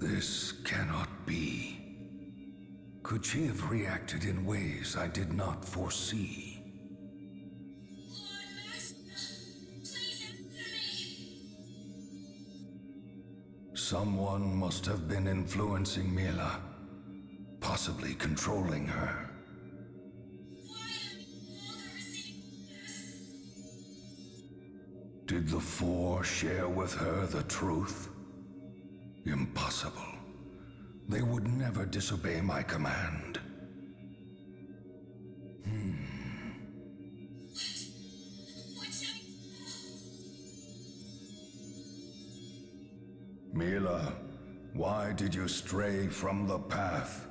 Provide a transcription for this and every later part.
This cannot be. Could she have reacted in ways I did not foresee? Lord Master, please answer me. Someone must have been influencing Mila, possibly controlling her. Why did Father receive this? Did the Four share with her the truth? Impossible. They would never disobey my command. What shall Mila, why did you stray from the path?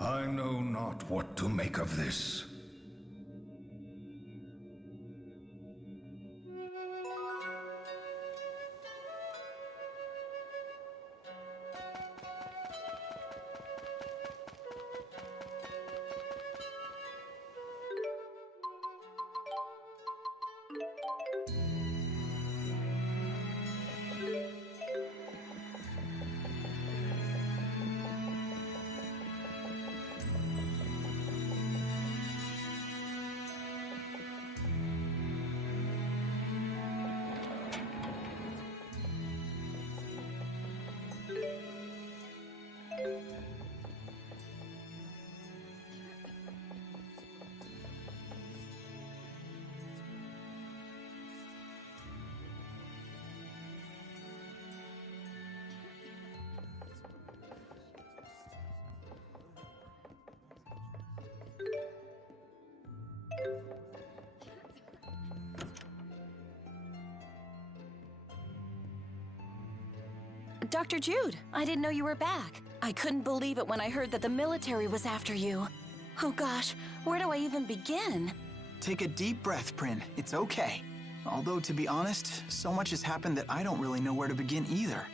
I know not what to make of this. Dr. Jude, I didn't know you were back. I couldn't believe it when I heard that the military was after you. Oh gosh, where do I even begin? Take a deep breath, Prin. It's okay. Although, to be honest, so much has happened that I don't really know where to begin either.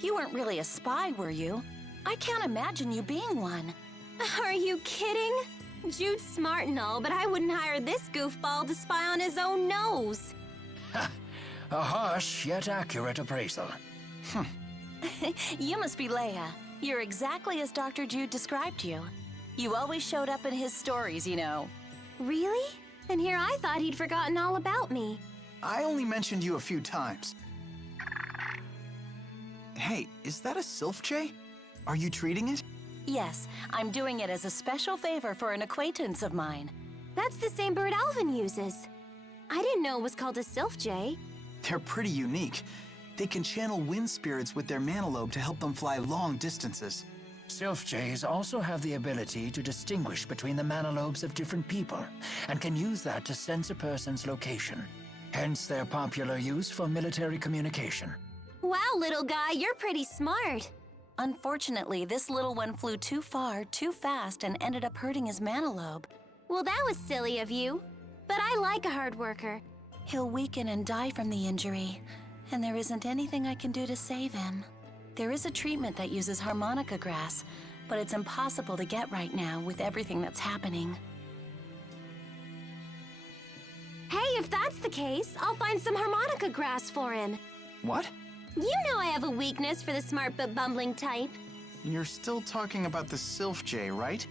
You weren't really a spy, were you? I can't imagine you being one. Are you kidding? Jude's smart and all, but I wouldn't hire this goofball to spy on his own nose. A harsh yet accurate appraisal. You must be Leia. You're exactly as Dr. Jude described you. You always showed up in his stories, you know. Really? And here I thought he'd forgotten all about me. I only mentioned you a few times. Hey, is that a Sylph Jay? Are you treating it? Yes, I'm doing it as a special favor for an acquaintance of mine. That's the same bird Alvin uses. I didn't know it was called a Sylph Jay. They're pretty unique. They can channel wind spirits with their manalobe to help them fly long distances. Sylph Jays also have the ability to distinguish between the manalobes of different people, and can use that to sense a person's location. Hence their popular use for military communication. Wow, little guy, you're pretty smart. Unfortunately, this little one flew too far, too fast, and ended up hurting his manalobe. Well, that was silly of you. But I like a hard worker. He'll weaken and die from the injury, and there isn't anything I can do to save him. There is a treatment that uses harmonica grass, but it's impossible to get right now with everything that's happening. Hey, if that's the case, I'll find some harmonica grass for him. What? You know I have a weakness for the smart but bumbling type. You're still talking about the Sylph Jay, right?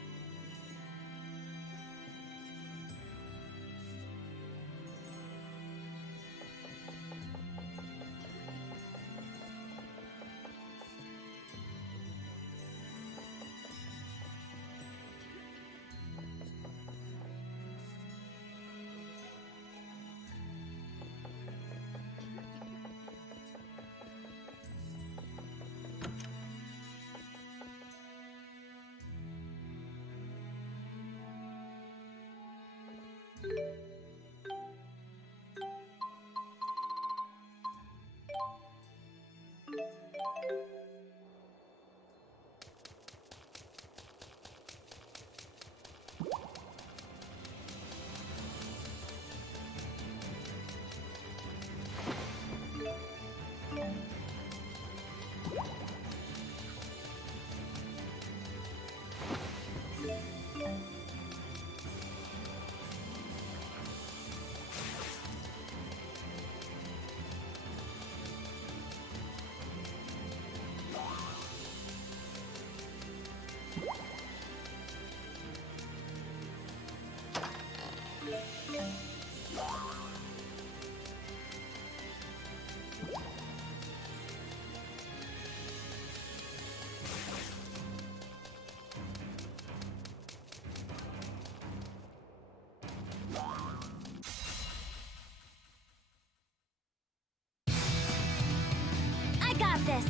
I got this.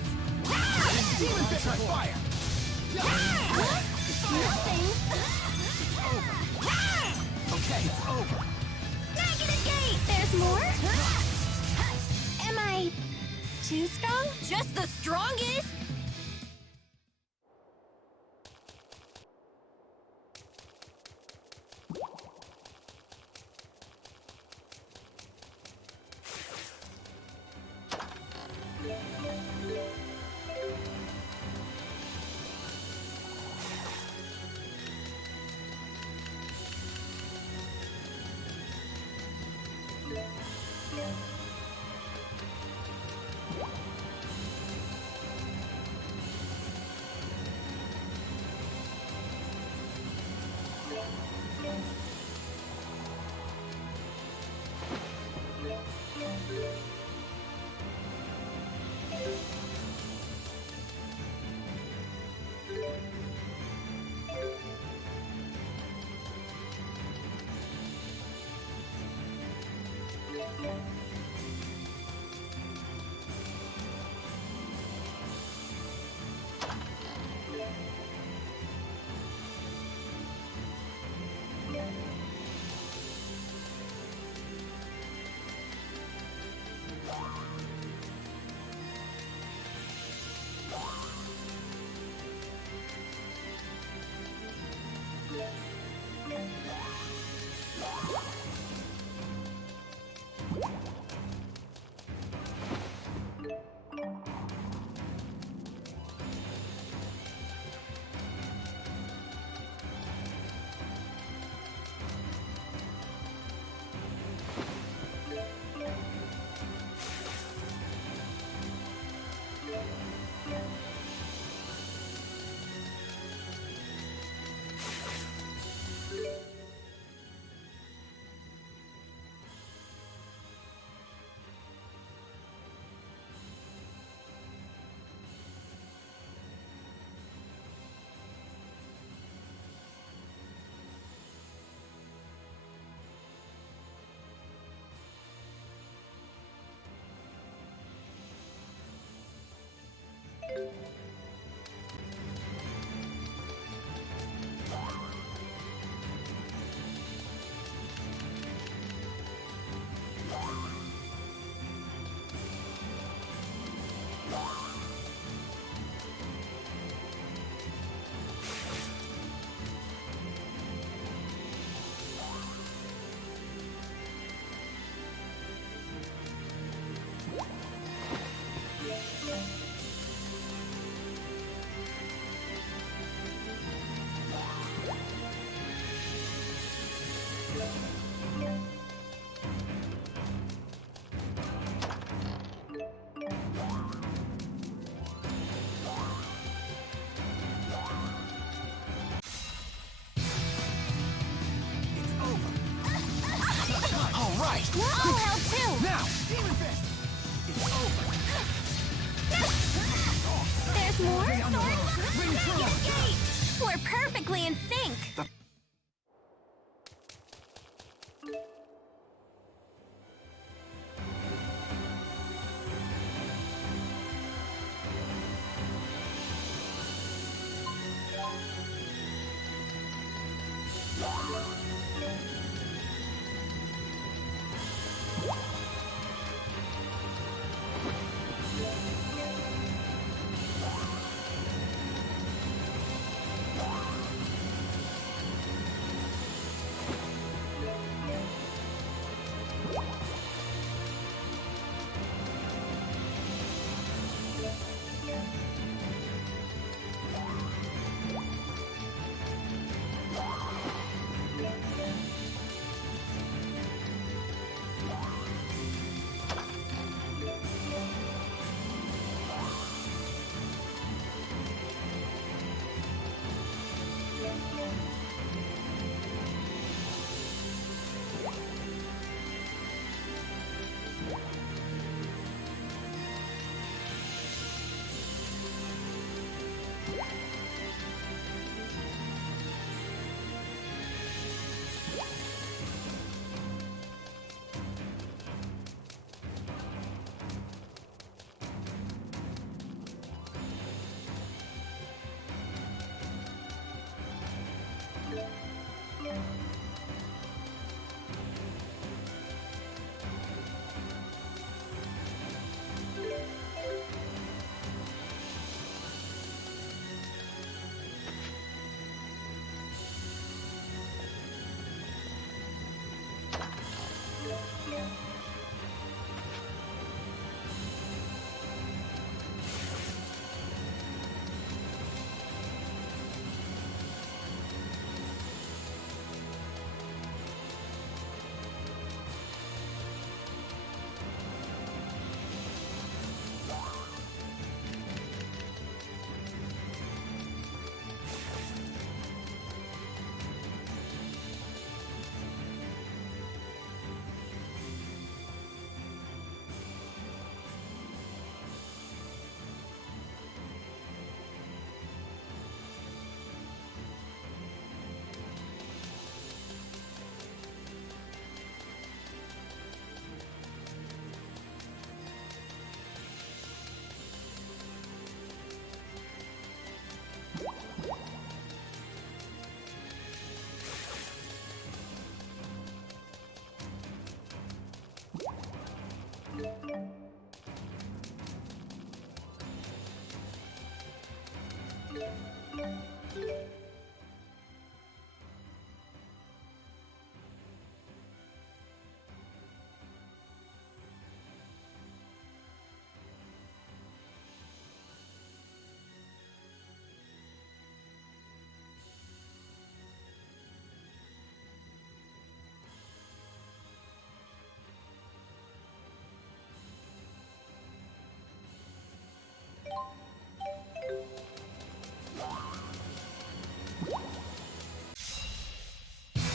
Demon Fish on fire! Nothing. Okay, it's over. Negative gate. There's more? Am I too strong? Just the strongest. I'll help too. Now! Demon Fist! It's over! There's more? Stay on the road. Ring Negative through. gate. We're perfectly in sync.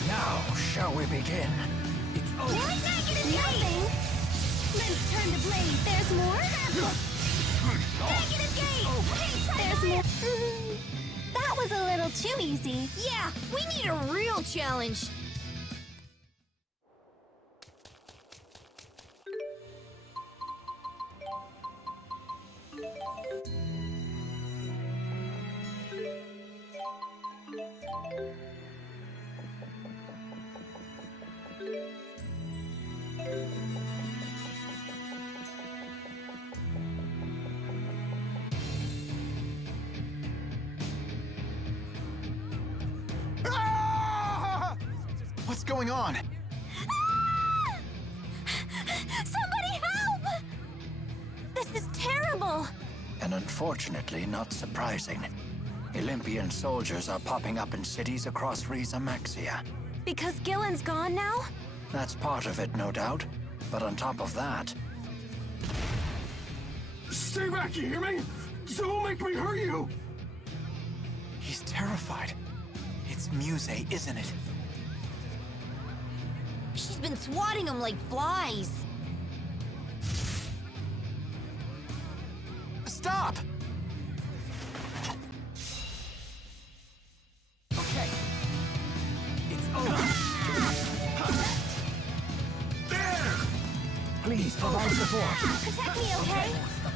Now, shall we begin? It's over. Nothing! Let's turn the blade. There's more? Negative gate! There's more. That was a little too easy. Yeah, we need a real challenge. Ah! What's going on? Somebody help! This is terrible. And unfortunately, not surprising. Olympian soldiers are popping up in cities across Riza Maxia. Because Gillen's gone now? That's part of it, no doubt. But on top of that, Stay back, you hear me? Don't make me hurt you! He's terrified. It's Muse, isn't it? She's been swatting them like flies. Stop! Okay. It's over. There! please provide support. Protect me, okay?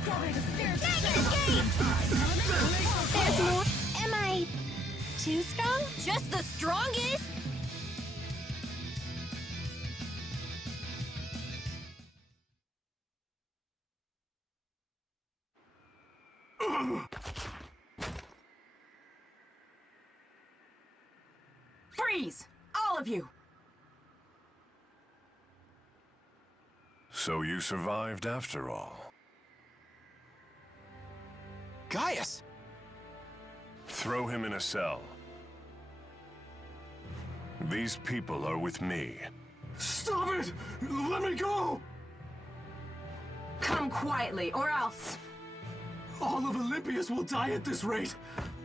Negative gate! There's more. Am I too strong? Just the strongest? Freeze! All of you! So you survived after all. Gaius! Throw him in a cell. These people are with me. Stop it! Let me go! Come quietly, or else! All of Olympius will die at this rate!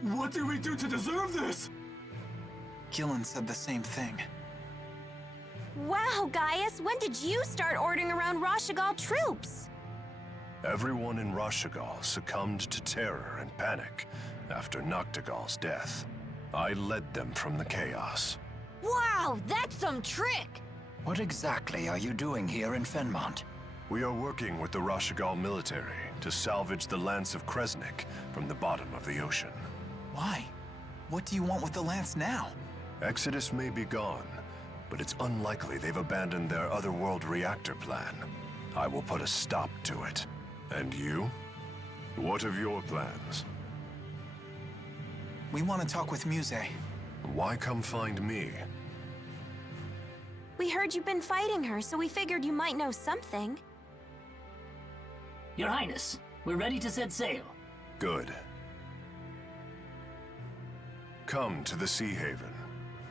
What did we do to deserve this? Gillen said the same thing. Wow, Gaius, when did you start ordering around Rashagal troops? Everyone in Rashagal succumbed to terror and panic after Noctigal's death. I led them from the chaos. Wow, that's some trick! What exactly are you doing here in Fenmont? We are working with the Rashagal military to salvage the Lance of Kresnik from the bottom of the ocean. Why? What do you want with the lance now? Exodus may be gone, but it's unlikely they've abandoned their otherworld reactor plan. I will put a stop to it. And you? What of your plans? We want to talk with Muse. Why come find me? We heard you've been fighting her, so we figured you might know something. Your Highness, we're ready to set sail. Good. Come to the Sea Haven.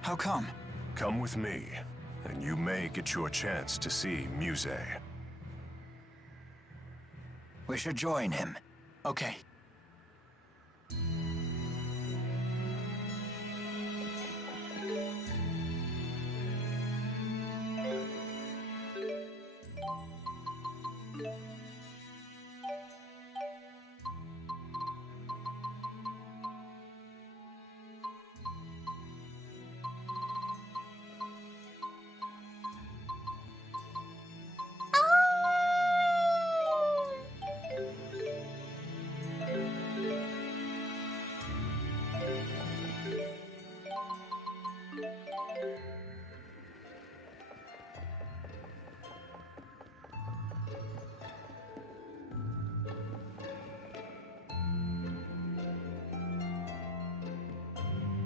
How come? Come with me, and you may get your chance to see Muse. We should join him. Okay.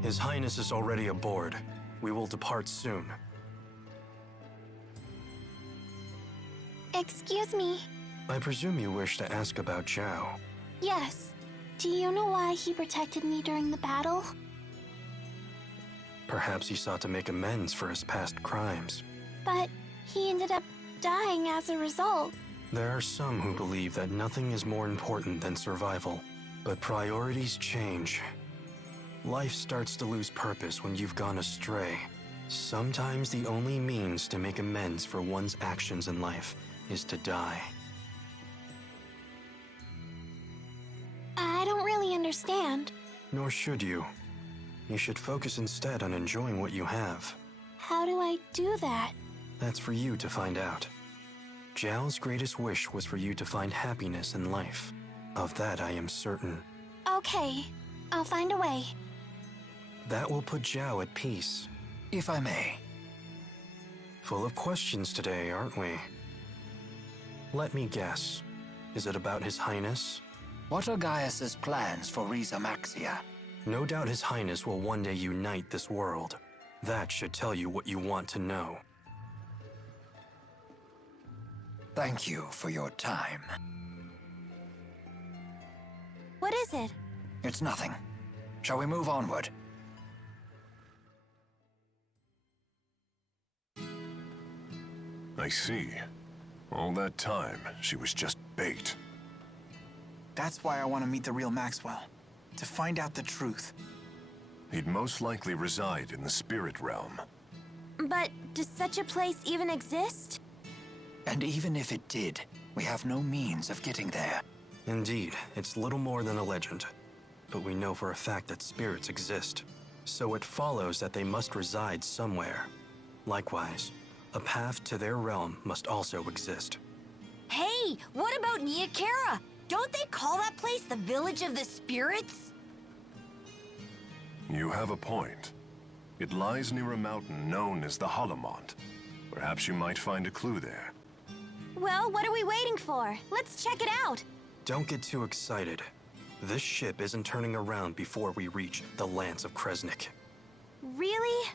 His Highness is already aboard. We will depart soon. Excuse me. I presume you wish to ask about Zhao. Yes. Do you know why he protected me during the battle? Perhaps he sought to make amends for his past crimes. But he ended up dying as a result. There are some who believe that nothing is more important than survival. But priorities change. Life starts to lose purpose when you've gone astray. Sometimes the only means to make amends for one's actions in life is to die. I don't really understand. Nor should you. You should focus instead on enjoying what you have. How do I do that? That's for you to find out. Zhao's greatest wish was for you to find happiness in life. Of that I am certain. Okay, I'll find a way. That will put Zhao at peace. If I may. Full of questions today, aren't we? Let me guess. Is it about His Highness? What are Gaius's plans for Riza Maxia? No doubt His Highness will one day unite this world. That should tell you what you want to know. Thank you for your time. What is it? It's nothing. Shall we move onward? I see. All that time, she was just bait. That's why I want to meet the real Maxwell. To find out the truth. He'd most likely reside in the spirit realm. But does such a place even exist? And even if it did, we have no means of getting there. Indeed, it's little more than a legend. But we know for a fact that spirits exist. So it follows that they must reside somewhere. Likewise, a path to their realm must also exist. Hey, what about Niakara? Don't they call that place the Village of the Spirits? You have a point. It lies near a mountain known as the Holomont. Perhaps you might find a clue there. Well, what are we waiting for? Let's check it out. Don't get too excited. This ship isn't turning around before we reach the Lance of Kresnik. Really?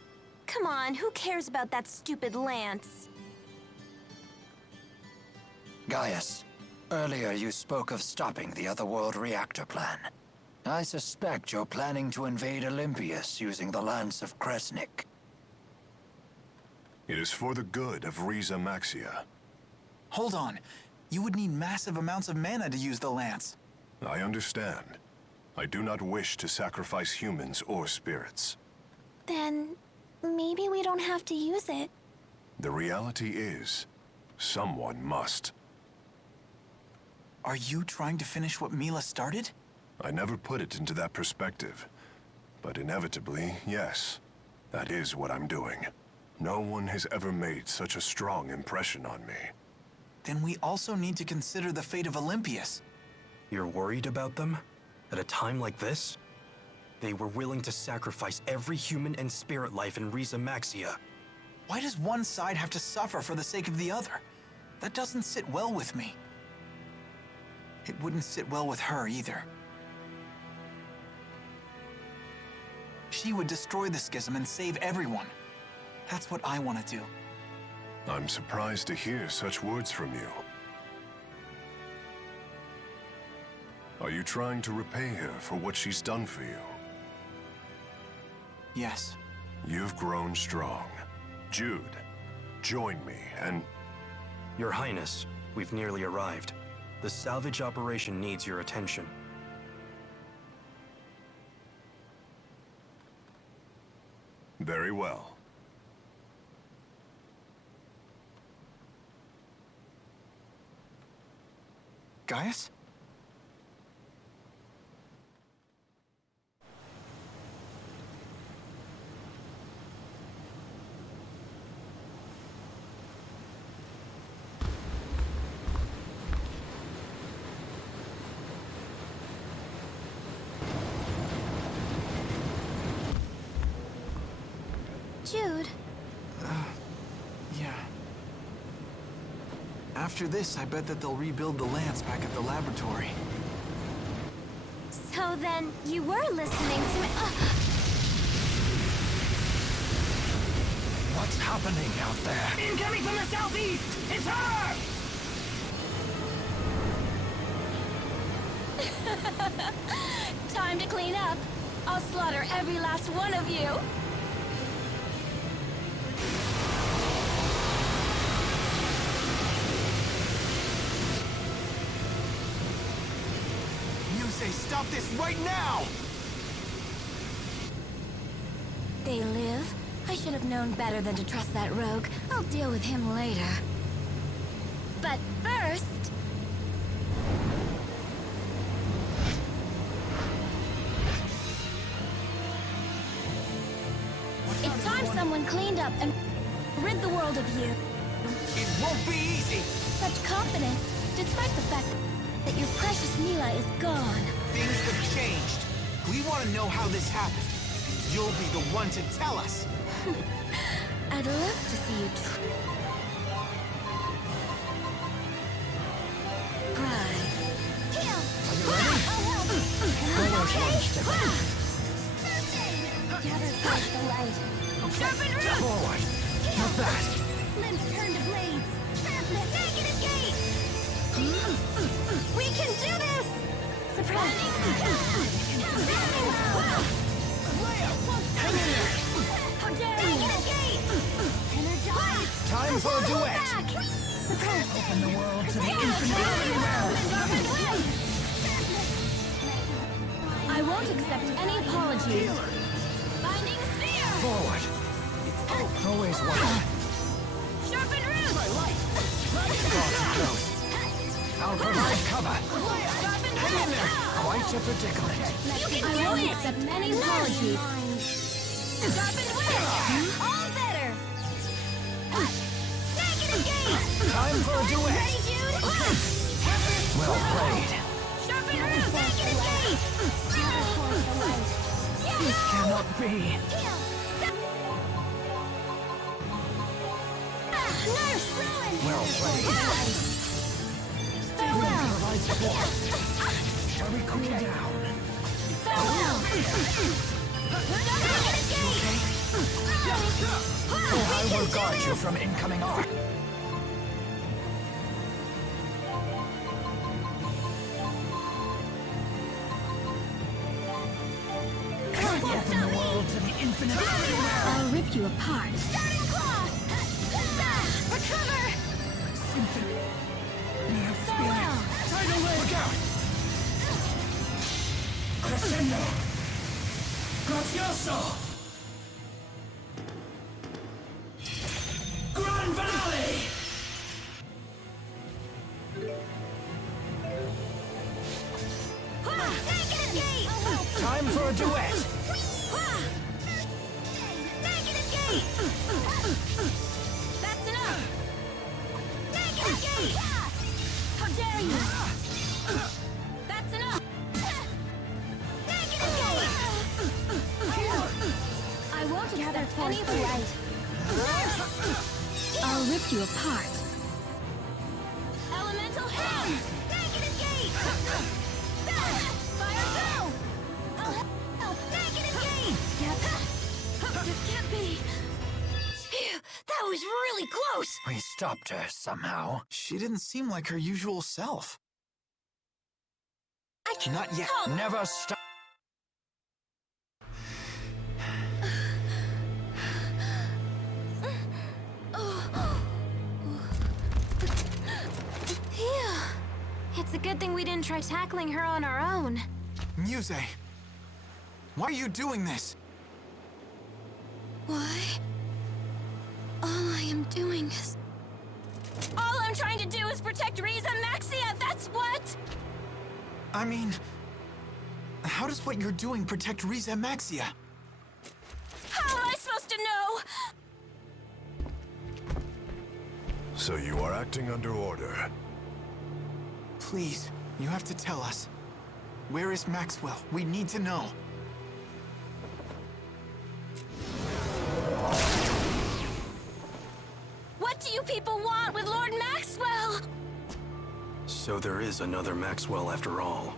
Come on, who cares about that stupid lance? Gaius, earlier you spoke of stopping the Otherworld reactor plan. I suspect you're planning to invade Olympias using the Lance of Kresnik. It is for the good of Riza Maxia. Hold on. You would need massive amounts of mana to use the lance. I understand. I do not wish to sacrifice humans or spirits. Then maybe we don't have to use it. The reality is, someone must. Are you trying to finish what Mila started? I never put it into that perspective. But inevitably, yes. That is what I'm doing. No one has ever made such a strong impression on me. Then we also need to consider the fate of Olympias. You're worried about them? At a time like this? They were willing to sacrifice every human and spirit life in Riza Maxia. Why does one side have to suffer for the sake of the other? That doesn't sit well with me. It wouldn't sit well with her either. She would destroy the schism and save everyone. That's what I want to do. I'm surprised to hear such words from you. Are you trying to repay her for what she's done for you? Yes. You've grown strong. Jude, join me and... Your Highness, we've nearly arrived. The salvage operation needs your attention. Very well. Gaius? Jude. Yeah. After this, I bet that they'll rebuild the lance back at the laboratory. So then, you were listening to me. What's happening out there? Incoming from the southeast! It's her! Time to clean up. I'll slaughter every last one of you. Yusei, stop this right now! They live? I should have known better than to trust that rogue. I'll deal with him later. But first... It's time someone cleaned up and rid the world of you. It won't be easy! Such confidence, despite the fact that your precious Mila is gone. Things have changed. We want to know how this happened. And you'll be the one to tell us. I'd love to see you try. Kill! Are you ready? Gather towards the light. Sharpen roots! Forward. Not that. Limbs turn to blades. Negative gate! We can do this! Surprise! Hang in there. How dare you! Energize! Time for a duet. Surprise! Open the world to the infinite realm. I won't accept any apologies. Binding sphere! Forward. Always one. Sharpen roots! Far too close. I'll provide cover. Sharpen Hang in roots! there. Quite a predicament. I won't accept any apologies. Sharpen roots! All better! Negative gate! Time for a duet. Ready, Jude? Well played. Sharpen roots! Negative gate! This cannot be. Nurse! Well played. Farewell! Provide support. Shall we cool down? Farewell! Negative gate! I will guard you from incoming arm. Open the world to the infinite realm. I'll rip you apart. Starting claw! Recover! Symphony of spirits. Tidal wave. Look out! Crescendo. Gracioso. Grand finale. Negative gate! Time for a duet. Negative gate! That's enough! Negative gate! How dare you! That's enough! Negative gate! I won't gather forth the light. I'll rip you apart. Elemental hand! Negative gate! Fire go! I'll help! Negative gate! This can't be. Phew, that was really close! We stopped her somehow. She didn't seem like her usual self. I can't Not yet. help. Never stop. Phew. It's a good thing we didn't try tackling her on our own. Yusei, why are you doing this? Why? All I am doing is... All I'm trying to do is protect Riza Maxia, that's what! I mean, how does what you're doing protect Riza Maxia? How am I supposed to know? So you are acting under order. Please, you have to tell us. Where is Maxwell? We need to know. What do you people want with Lord Maxwell? So there is another Maxwell after all.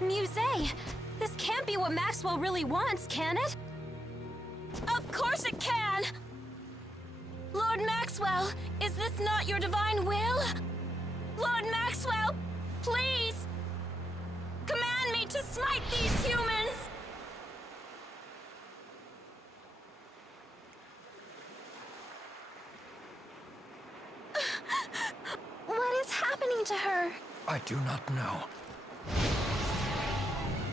Musée, this can't be what Maxwell really wants, can it? Of course it can! Lord Maxwell, is this not your divine will? Lord Maxwell, please! Command me to smite these humans! What is happening to her? I do not know.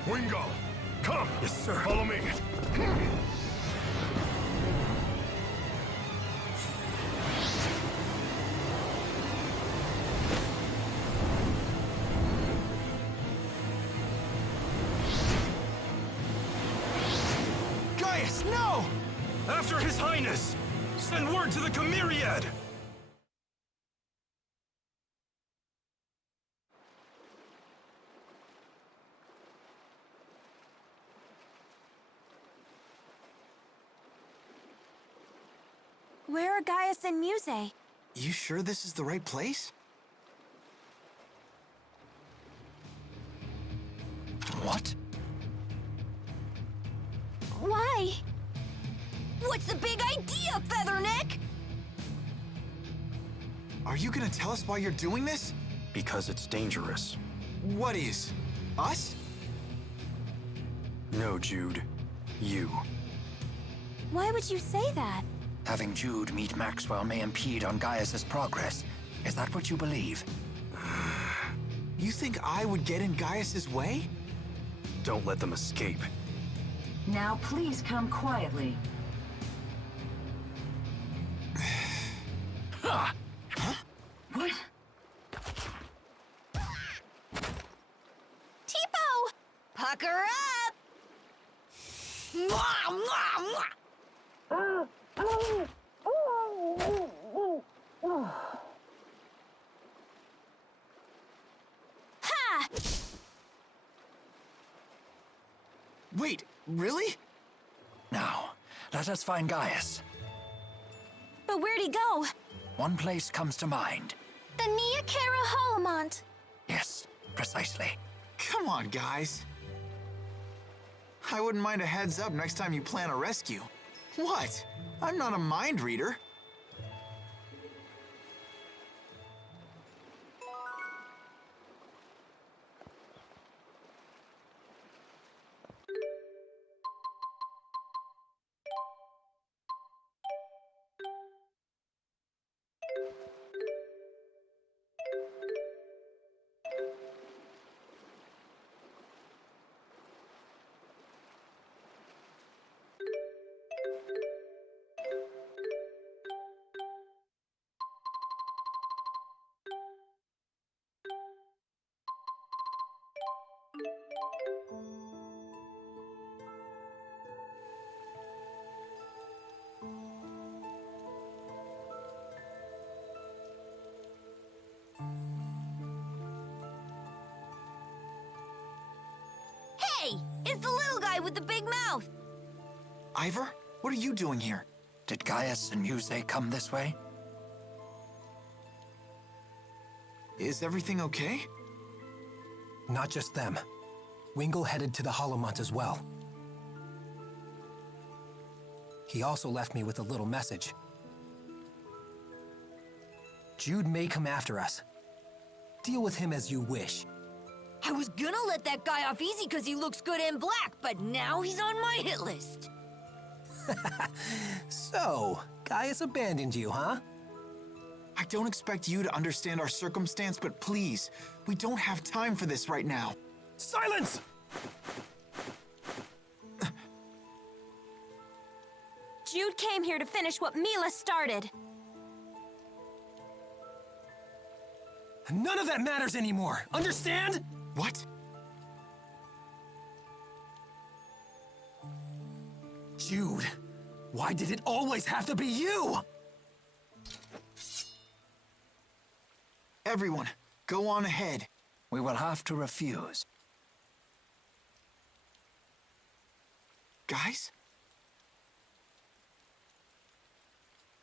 Wingo, come! Yes, sir. Follow me. Gaius, no! After His Highness! Send word to the Chimeriad! Where are Gaius and Muse? You sure this is the right place? What? Why? What's the big idea, Featherneck? Are you gonna tell us why you're doing this? Because it's dangerous. What is? Us? No, Jude. You. Why would you say that? Having Jude meet Maxwell may impede on Gaius's progress. Is that what you believe? You think I would get in Gaius's way? Don't let them escape. Now please come quietly. Ha! What? Tipo! Pucker up! Mwah, mwah, mwah. Ha! Wait, really? Now, let us find Gaius. But where'd he go? One place comes to mind. The Niakara Holomont. Yes, precisely. Come on, guys. I wouldn't mind a heads up next time you plan a rescue. What? I'm not a mind reader. Hey! It's the little guy with the big mouth! Ivar, what are you doing here? Did Gaius and Muse come this way? Is everything okay? Not just them. Wingle headed to the Holomont as well. He also left me with a little message. Jude may come after us. Deal with him as you wish. I was gonna let that guy off easy because he looks good in black, but now he's on my hit list. So, Gaius abandoned you, huh? I don't expect you to understand our circumstance, but please, we don't have time for this right now. Silence! Jude came here to finish what Mila started. None of that matters anymore, understand? What? Jude, why did it always have to be you? Everyone, go on ahead. We will have to refuse. Guys?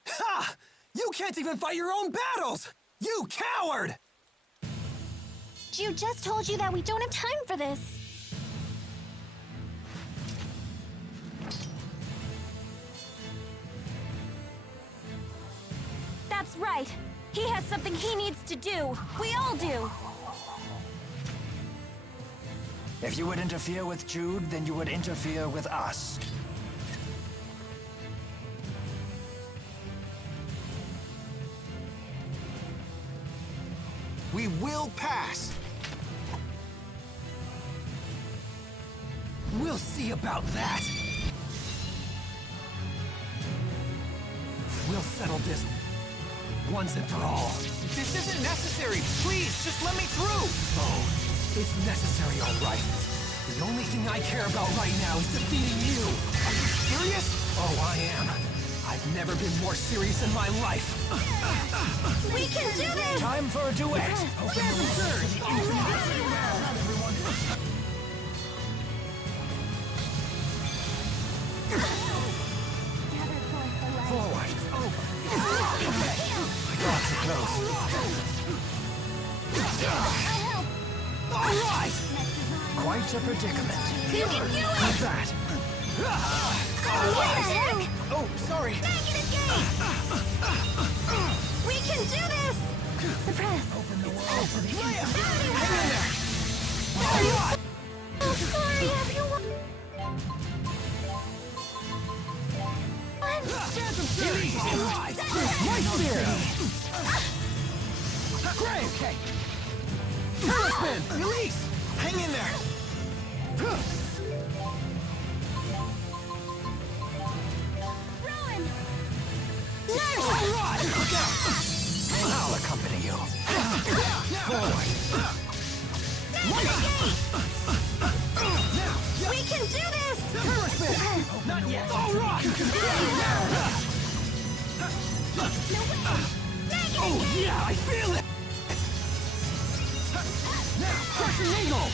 Ha! You can't even fight your own battles! You coward! Jude just told you that we don't have time for this. That's right. He has something he needs to do. We all do. If you would interfere with Jude, then you would interfere with us. We will pass. We'll see about that. We'll settle this once and for all. This isn't necessary. Please, just let me through. Oh, it's necessary, all right. The only thing I care about right now is defeating you. Are you serious? Oh, I am. I've never been more serious in my life. We can do this! Time for a duet. Open the surge. Forward. Over. Got too close. All right. Quite a predicament. You can do it! Like that. What the heck? Oh, sorry. We can do this! Suppress. Open the wall for the Oh, sorry, everyone. All right. Right here. Great. Okay. Spin. Release. Hang in there. Ruin. All right. Look out. I'll accompany you. Forward. We can do this! Not yet. All right. Oh yeah, I feel it. Now, crushing eagle.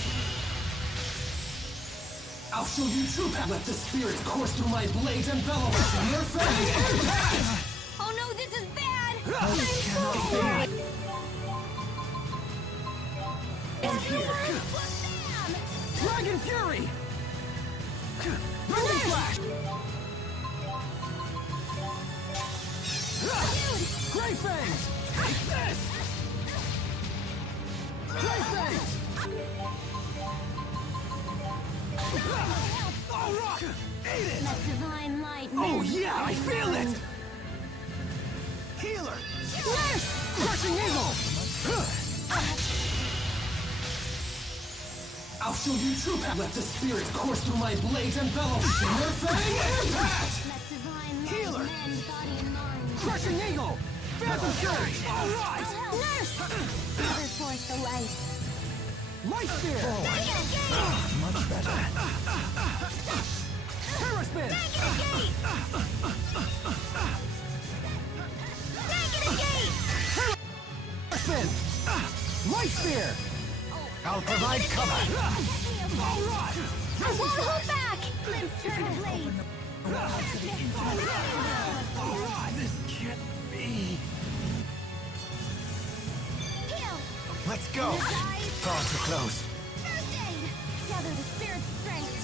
I'll show you true power. Let the spirits course through my blades and bellow. Your friendly impact. Oh no, this is bad! And here. Dragon Fury. Running Flash. Great Fangs. Take this. Great Fangs. All right. Eat it. Let divine light Oh yeah, I feel it. Healer. Yes. Crushing Eagle. I'll show you true power. Let the spirits course through my blades and bellow. Your fang impact. Let divine light Healer. mend body and mind. Crushing Eagle. Phantom Surge. All right. Nurse! Feather forth the light. Light Spear. Much better. Terra Spin. Terra Spin. Light Spear. I'll provide cover. All right. I won't hold back! Let's turn the blades. All right. This can't be. Heal! Let's go. Far too close. First aid! Gather the spirit's strength.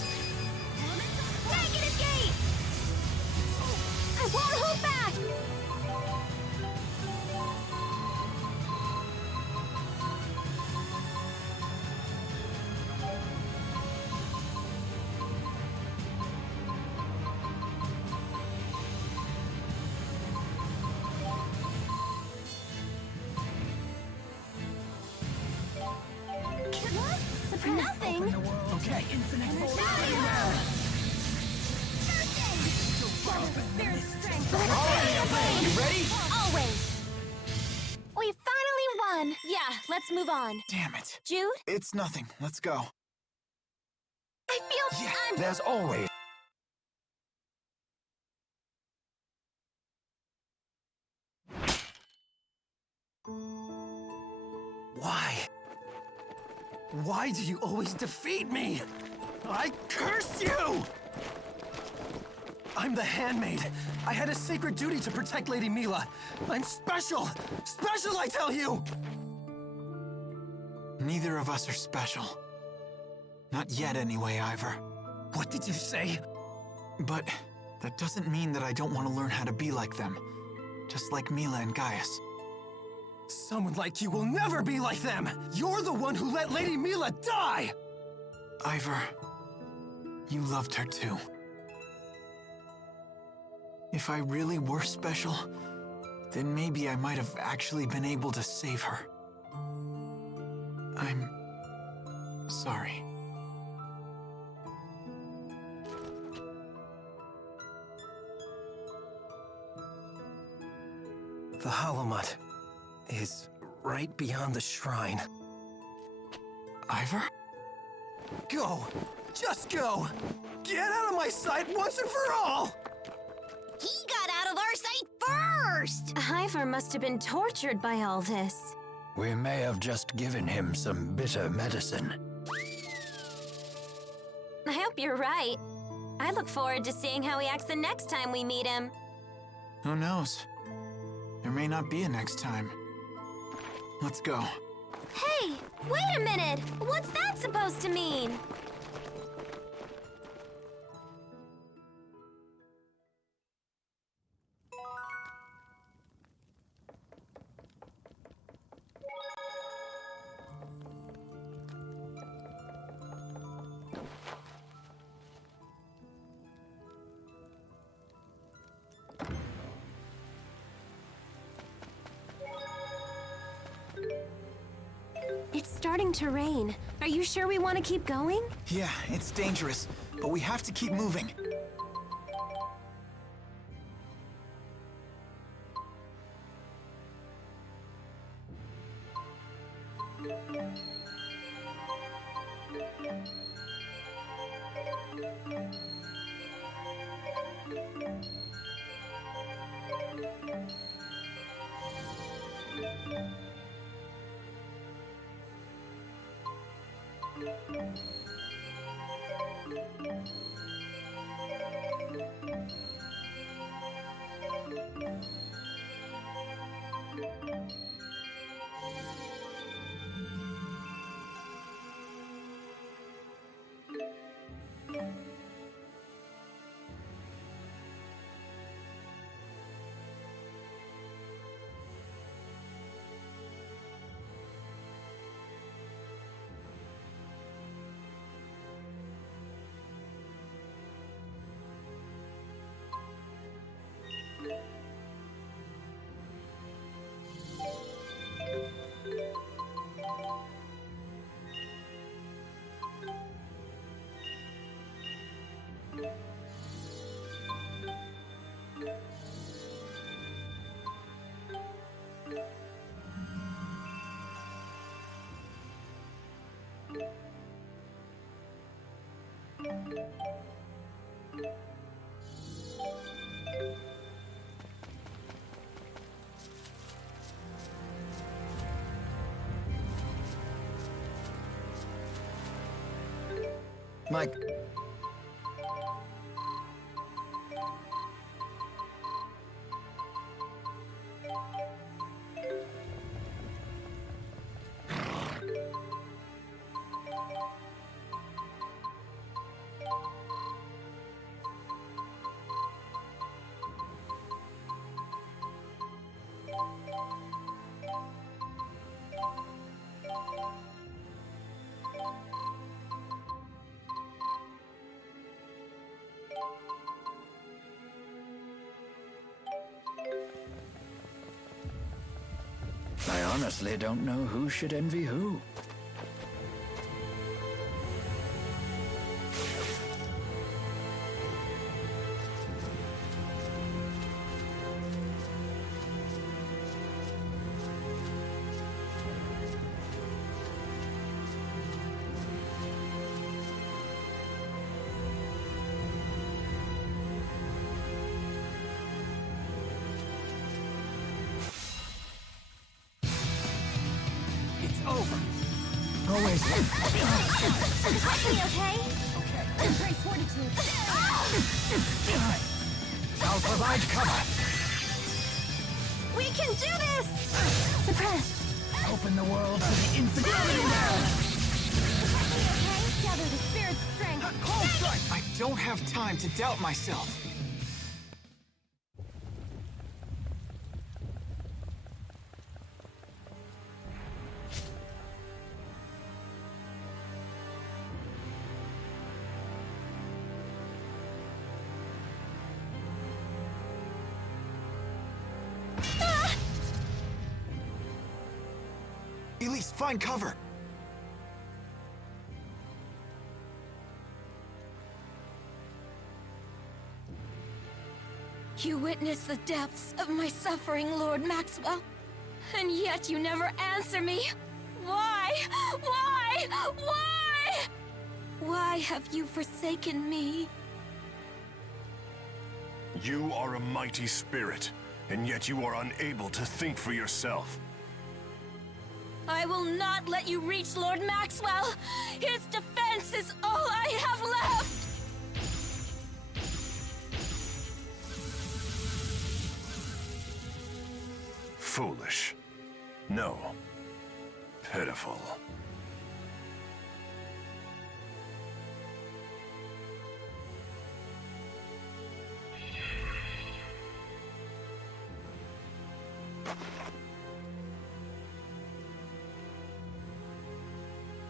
Negative gate! I won't hold back! What? Nothing? Okay. Infinite Oh, spirit's strength. You ready? Always. We finally won. Yeah, let's move on. Damn it. Jude, It's nothing. Let's go. I feel I'm There's always. Why? Why do you always defeat me? I curse you! I'm the handmaid. I had a sacred duty to protect Lady Mila. I'm special! Special, I tell you! Neither of us are special. Not yet, anyway, Ivar. What did you say? But that doesn't mean that I don't want to learn how to be like them. just like Mila and Gaius. Someone like you will never be like them! You're the one who let Lady Mila die! Ivar, you loved her too. If I really were special, then maybe I might have actually been able to save her. I'm sorry. The Holomut is right beyond the shrine. Ivar? Go! Just go! Get out of my sight once and for all! He got out of our sight first! Ivar must have been tortured by all this. We may have just given him some bitter medicine. I hope you're right. I look forward to seeing how he acts the next time we meet him. Who knows? There may not be a next time. Let's go. Hey, wait a minute! What's that supposed to mean? It's starting to rain. Are you sure we want to keep going? Yeah, it's dangerous, but we have to keep moving. Mike. I honestly don't know who should envy who. Over. Always. Are we okay? Embrace fortitude. I'll provide cover. We can do this! Suppress. Open the world to the infinity realm. Are we okay? Gather the spirit's strength. Cold strike! I don't have time to doubt myself. Elise, find cover! You witnessed the depths of my suffering, Lord Maxwell. And yet you never answer me. Why? Why? Why? Why have you forsaken me? You are a mighty spirit, and yet you are unable to think for yourself. I will not let you reach Lord Maxwell. His defense is all I have left. Foolish. No. Pitiful.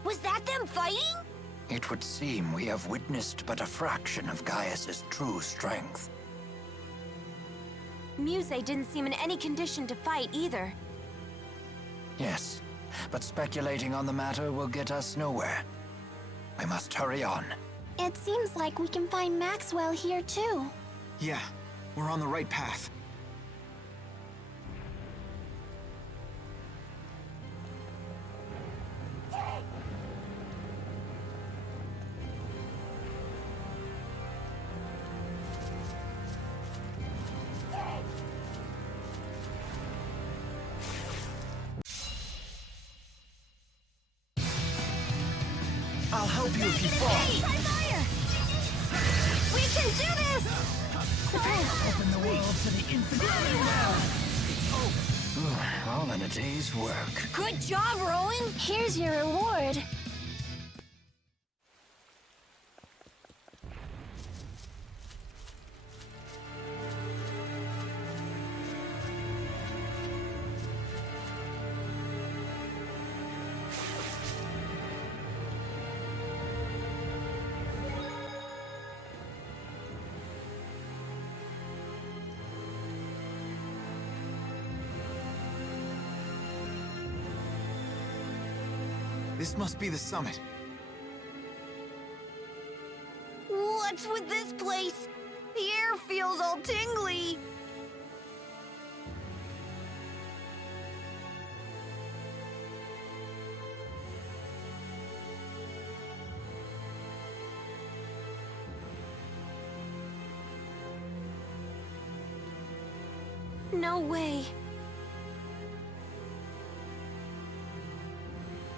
Was that them fighting? It would seem we have witnessed but a fraction of Gaius's true strength. Muse didn't seem in any condition to fight either. Yes, but speculating on the matter will get us nowhere. We must hurry on. It seems like we can find Maxwell here too. Yeah, we're on the right path. I'll help you if you fall. Try fire! We can do this! Open the world to the infinite realm. All in a day's work. Good job, Rowan! Here's your reward. This must be the summit. What's with this place? The air feels all tingly. No way.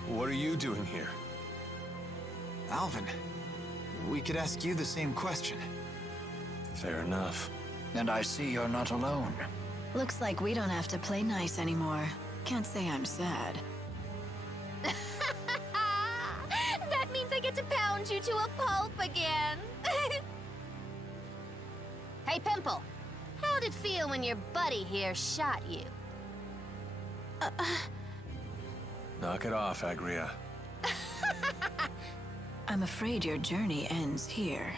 What are you doing here? Alvin, we could ask you the same question. Fair enough. And I see you're not alone. Looks like we don't have to play nice anymore. Can't say I'm sad. That means I get to pound you to a pulp again. Hey, Pimple. How'd it feel when your buddy here shot you? Knock it off, Agria. I'm afraid your journey ends here.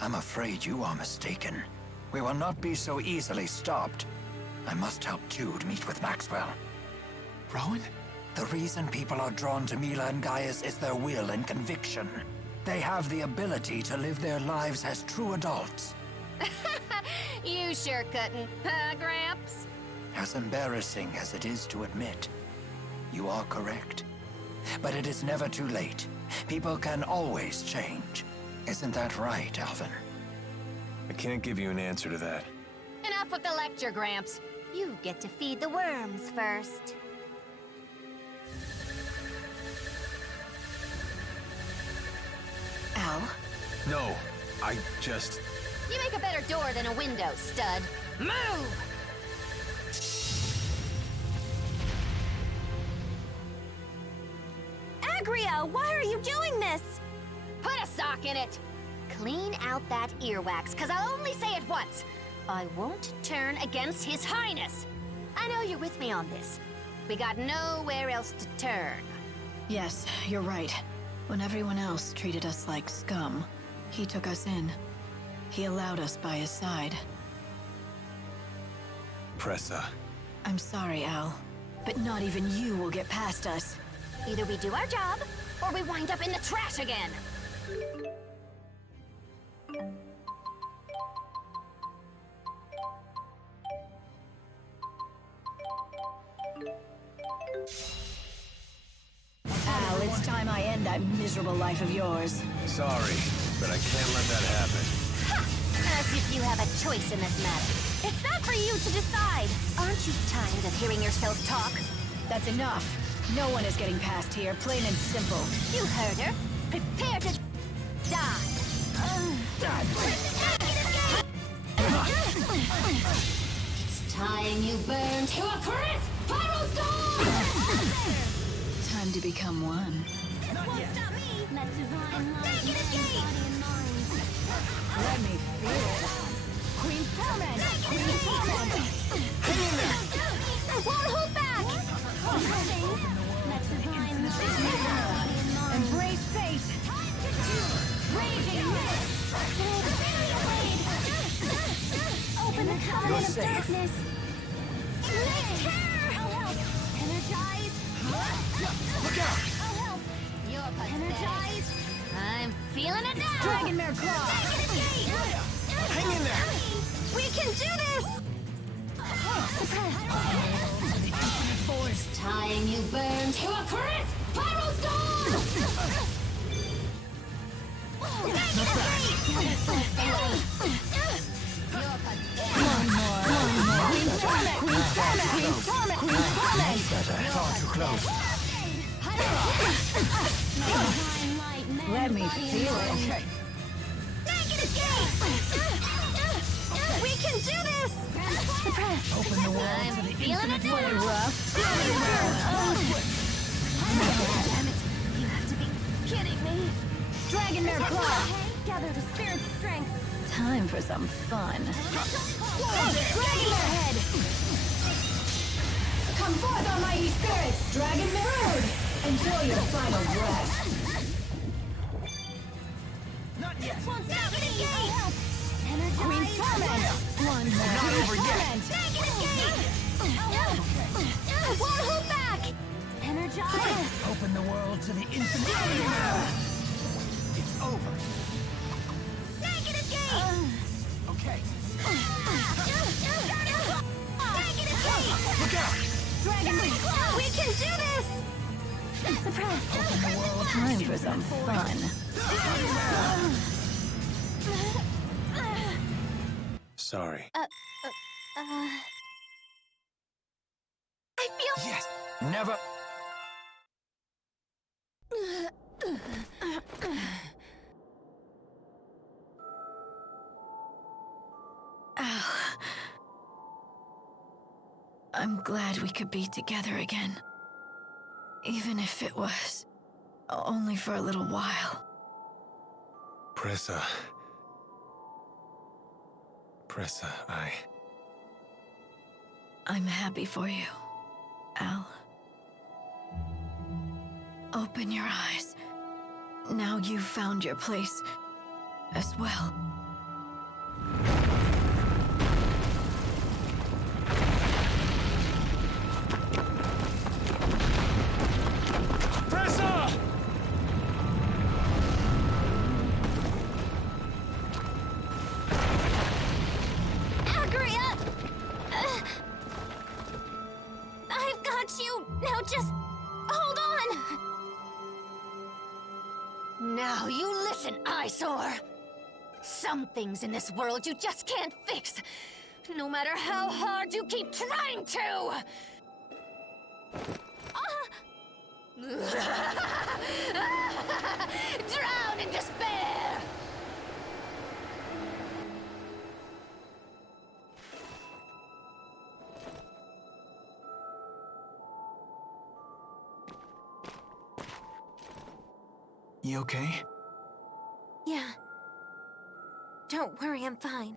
I'm afraid you are mistaken. We will not be so easily stopped. I must help Jude meet with Maxwell. Rowan? The reason people are drawn to Mila and Gaius is their will and conviction. They have the ability to live their lives as true adults. You sure couldn't, huh, Gramps? As embarrassing as it is to admit, you are correct. But it is never too late. People can always change. Isn't that right, Alvin? I can't give you an answer to that. Enough with the lecture, Gramps. You get to feed the worms first. Al? No, I just... You make a better door than a window, stud. Move! Agria, why are you doing this? Put a sock in it. Clean out that earwax, because I'll only say it once. I won't turn against His Highness. I know you're with me on this. We got nowhere else to turn. Yes, you're right. When everyone else treated us like scum, he took us in. He allowed us by his side. Pressa. I'm sorry, Al, but not even you will get past us. Either we do our job, or we wind up in the trash again. Al, it's time I end that miserable life of yours. Sorry, but I can't let that happen. As if you have a choice in this matter. It's not for you to decide. Aren't you tired of hearing yourself talk? That's enough. No one is getting past here, plain and simple. You heard her. Prepare to die. It's time you burn to a crisp pyro storm! Time to become one. Let divine light in body and mind. Let me feel it. Queen Torment! Queen Torment! Hang in there! Won't hold back! Let divine light in body and mind. Embrace fate! Raging mist! Open the You're covenant of safe. darkness! Lift her! I'll help! Energize! Look out! I'll help! You're pathetic. Energize! I'm feeling it now! Dragonmare Claw! Hang in there! We can do this! It's time you burn to a crisp pyro storm! Far too close. Let me feel it. Okay. We can do this! Suppress! Open the world I'm to the feeling it infinite now! void. Damn it! You have to be kidding me! Dragonmare Claw! Gather the spirit's strength! Time for some fun. Dragonmare head! Come forth, almighty spirits! Dragon mirrored! Enjoy your final breath. Not yet. Won't stop me! Help! Energize! Queen Torment! One more. Not over yet. Won't hold back! Energize! Open the world to the infinite void. It's over. Negative gate! Okay. Negative gate! Look out! Dragon Claw! We can do this! Suppress! Time for some fun. Sorry. I feel... Yes. Never. I'm glad we could be together again. Even if it was only for a little while. Pressa, I'm happy for you, Al. Open your eyes. Now you've found your place as well. I've got you! Now just... hold on! Now you listen, eyesore! Some things in this world you just can't fix, no matter how hard you keep trying to! Drown in despair! You okay? Yeah. Don't worry, I'm fine.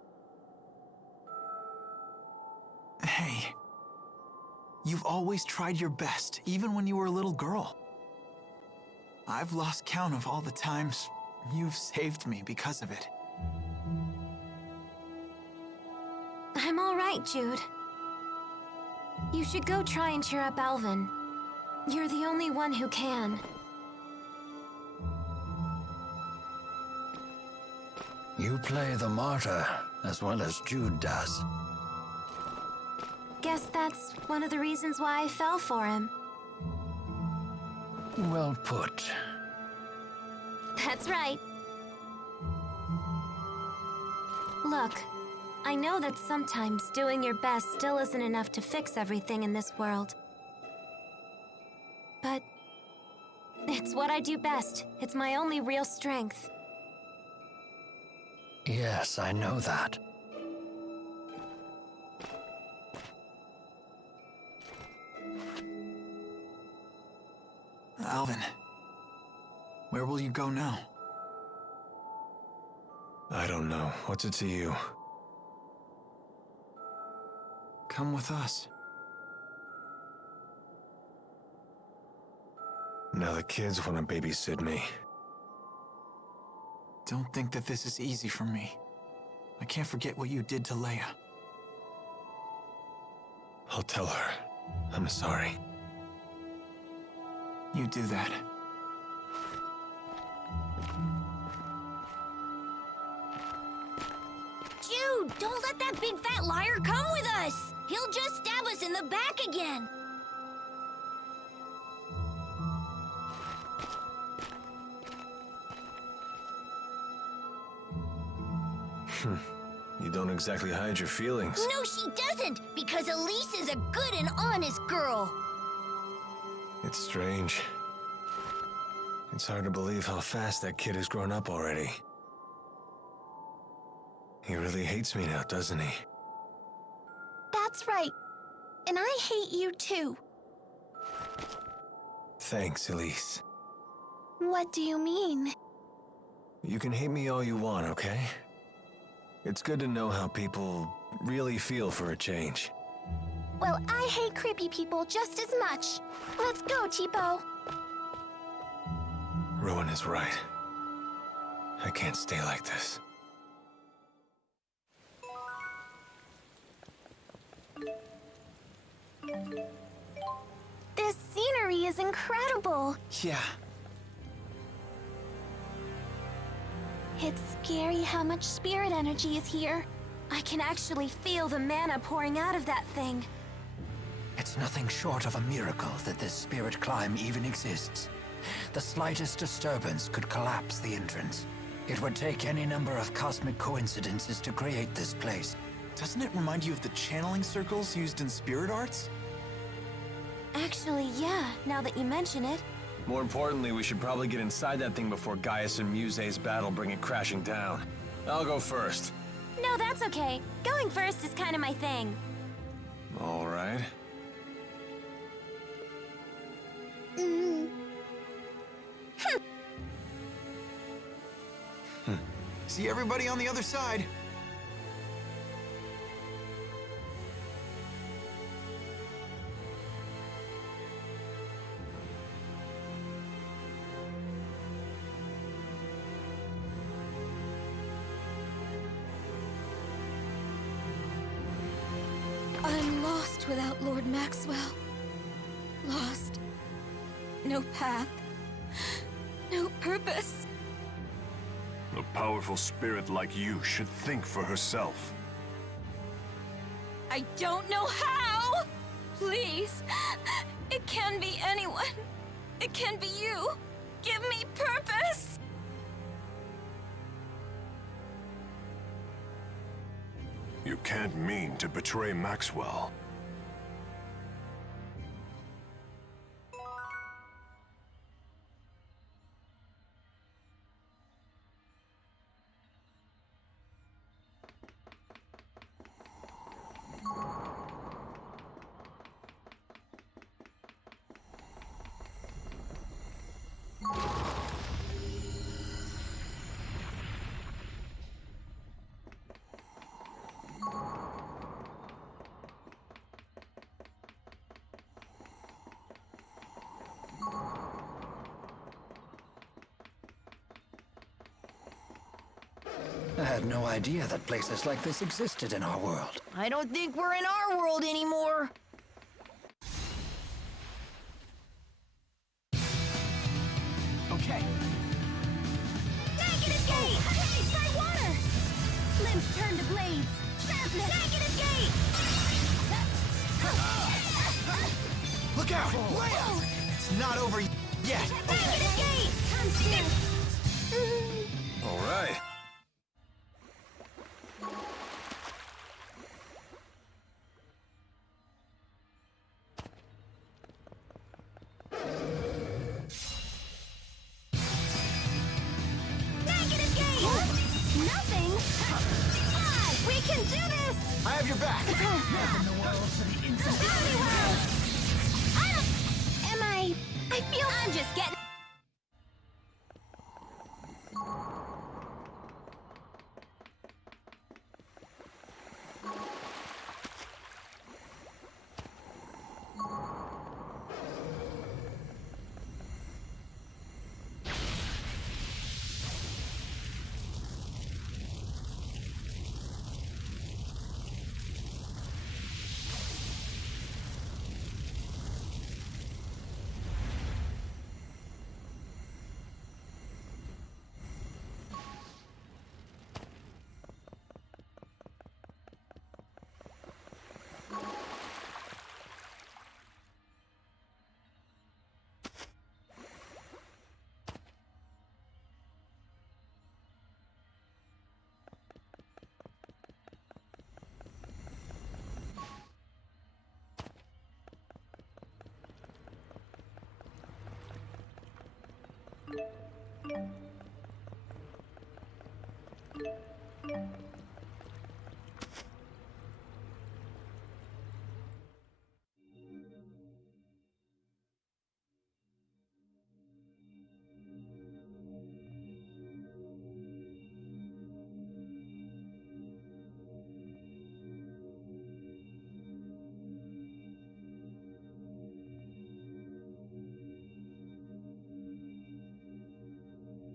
Hey. You've always tried your best, even when you were a little girl. I've lost count of all the times you've saved me because of it. I'm all right, Jude. You should go try and cheer up Alvin. You're the only one who can. You play the martyr as well as Jude does. Guess that's one of the reasons why I fell for him. Well put. That's right. Look, I know that sometimes doing your best still isn't enough to fix everything in this world. But it's what I do best. It's my only real strength. Yes, I know that. Alvin, where will you go now? I don't know. What's it to you? Come with us. Now the kids want to babysit me. Don't think that this is easy for me. I can't forget what you did to Leia. I'll tell her. I'm sorry. You do that. Jude, don't let that big fat liar come with us! He'll just stab us in the back again! You don't exactly hide your feelings. No, she doesn't! Because Elise is a good and honest girl! It's strange. It's hard to believe how fast that kid has grown up already. He really hates me now, doesn't he? That's right. And I hate you too. Thanks, Elise. What do you mean? You can hate me all you want, okay? It's good to know how people really feel for a change. Well, I hate creepy people just as much. Let's go, Cheapo. Rowan is right. I can't stay like this. This scenery is incredible. Yeah. It's scary how much spirit energy is here. I can actually feel the mana pouring out of that thing. It's nothing short of a miracle that this spirit climb even exists. The slightest disturbance could collapse the entrance. It would take any number of cosmic coincidences to create this place. Doesn't it remind you of the channeling circles used in spirit arts? Actually, yeah, now that you mention it. More importantly, we should probably get inside that thing before Gaius and Muse's battle bring it crashing down. I'll go first. No, that's okay. Going first is kind of my thing. All right. See everybody on the other side. I'm lost without Lord Maxwell. Lost. No path. No purpose. A powerful spirit like you should think for herself. I don't know how! Please. It can be anyone. It can be you. Give me purpose! You can't mean to betray Maxwell. I had no idea that places like this existed in our world. I don't think we're in our world anymore. Turn to blades! Sharpness! Negative gate! Look out! It's not over yet. Negative gate! Turn still! All right. Negative gate! Nothing! We can do this! I have your back. Open the world to the infinite. Very well! Am I feel I'm just getting...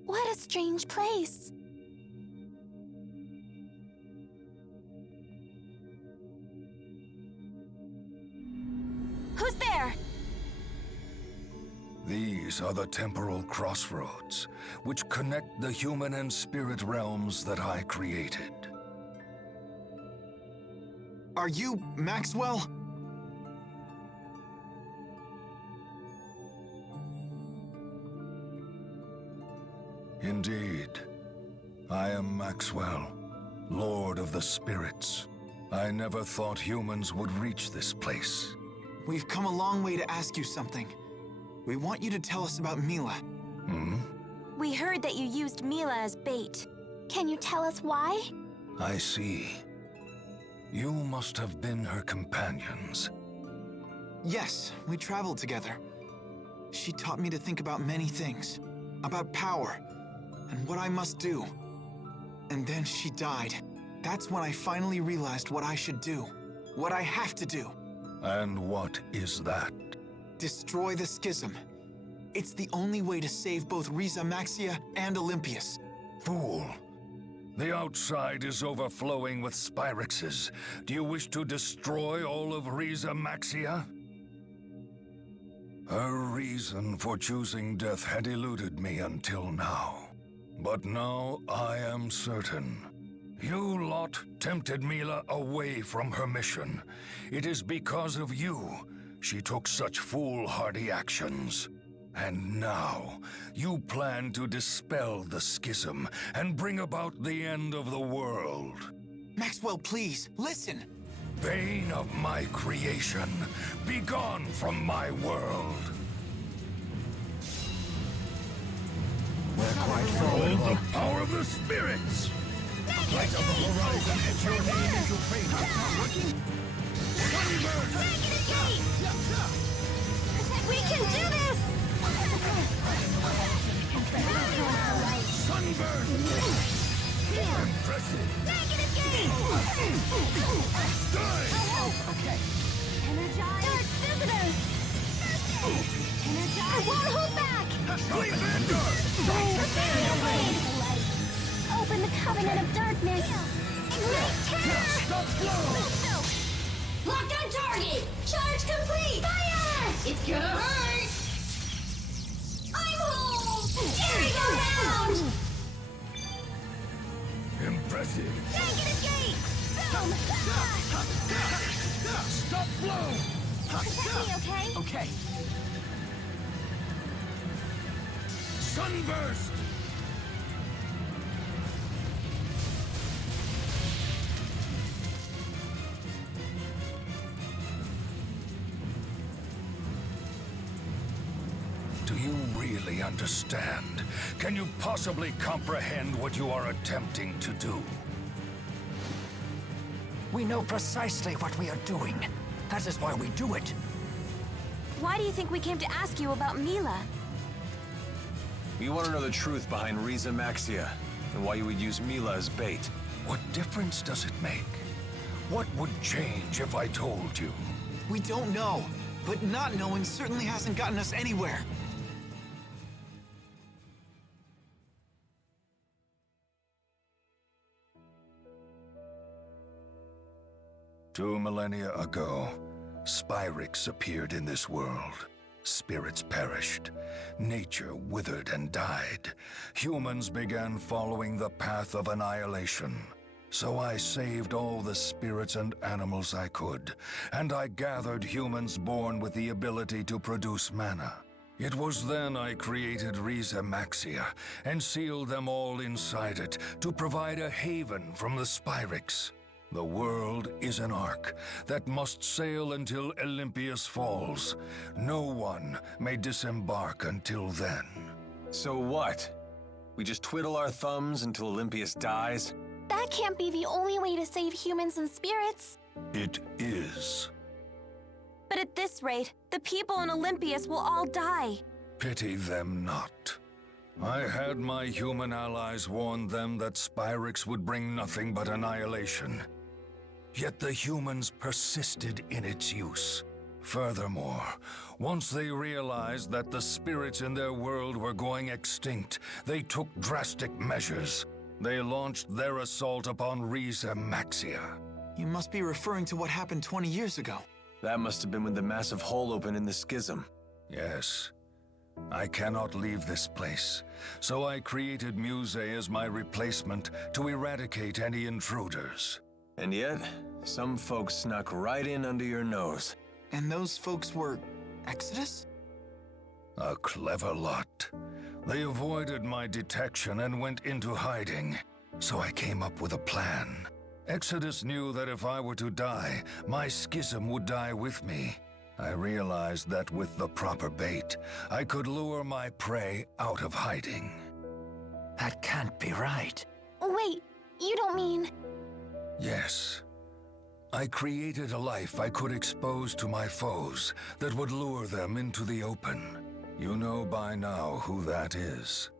What a strange place. Who's there? These are the temporal crossroads, which connect the human and spirit realms that I created. Are you Maxwell? Indeed. I am Maxwell, Lord of the Spirits. I never thought humans would reach this place. We've come a long way to ask you something. We want you to tell us about Mila. Hmm? We heard that you used Mila as bait. Can you tell us why? I see. You must have been her companions. Yes, we traveled together. She taught me to think about many things. About power, and what I must do. And then she died. That's when I finally realized what I should do. What I have to do. And what is that? Destroy the schism. It's the only way to save both Riza Maxia and Olympius. Fool. The outside is overflowing with Spyrexes. Do you wish to destroy all of Riza Maxia? Her reason for choosing death had eluded me until now. But now I am certain. You lot tempted Mila away from her mission. It is because of you she took such foolhardy actions. And now, you plan to dispel the schism and bring about the end of the world. Maxwell, please, listen. Bane of my creation, be gone from my world. We're quite Hold the power of the spirits! Light up the horizon at your name and your fate. We can do this! Sunburn! Impressive! Negative gate! Die! Okay. Energize! Dark visitor! Energize! I won't hold back! Flee Vanguard! Ethereal blade! Open the covenant of darkness! Ignite terror! Stop flow! Locked on target! Charge complete! Fire! It's gonna hurt! I'm home! Merry-go-round! Impressive! Negative gate! home! Stop flow! Protect me, okay? Okay. Sunburst! Do you really understand? Can you possibly comprehend what you are attempting to do? We know precisely what we are doing. That is why we do it. Why do you think we came to ask you about Mila? We want to know the truth behind Riza Maxia, and why you would use Mila as bait. What difference does it make? What would change if I told you? We don't know, but not knowing certainly hasn't gotten us anywhere. Two millennia ago, Spyrix appeared in this world. Spirits perished. Nature withered and died. Humans began following the path of annihilation. So I saved all the spirits and animals I could, and I gathered humans born with the ability to produce mana. It was then I created Riza Maxia and sealed them all inside it to provide a haven from the Spyrix. The world is an ark that must sail until Olympius falls. No one may disembark until then. So what? We just twiddle our thumbs until Olympius dies? That can't be the only way to save humans and spirits. It is. But at this rate, the people in Olympius will all die. Pity them not. I had my human allies warn them that Spyrix would bring nothing but annihilation. Yet the humans persisted in its use. Furthermore, once they realized that the spirits in their world were going extinct, they took drastic measures. They launched their assault upon Riza Maxia. You must be referring to what happened 20 years ago. That must have been when the massive hole opened in the schism. Yes. I cannot leave this place, so I created Muse as my replacement to eradicate any intruders. And yet, some folks snuck right in under your nose. And those folks were Exodus? A clever lot. They avoided my detection and went into hiding, so I came up with a plan. Exodus knew that if I were to die, my schism would die with me. I realized that with the proper bait, I could lure my prey out of hiding. That can't be right. Wait, you don't mean... Yes. I created a life I could expose to my foes that would lure them into the open. You know by now who that is.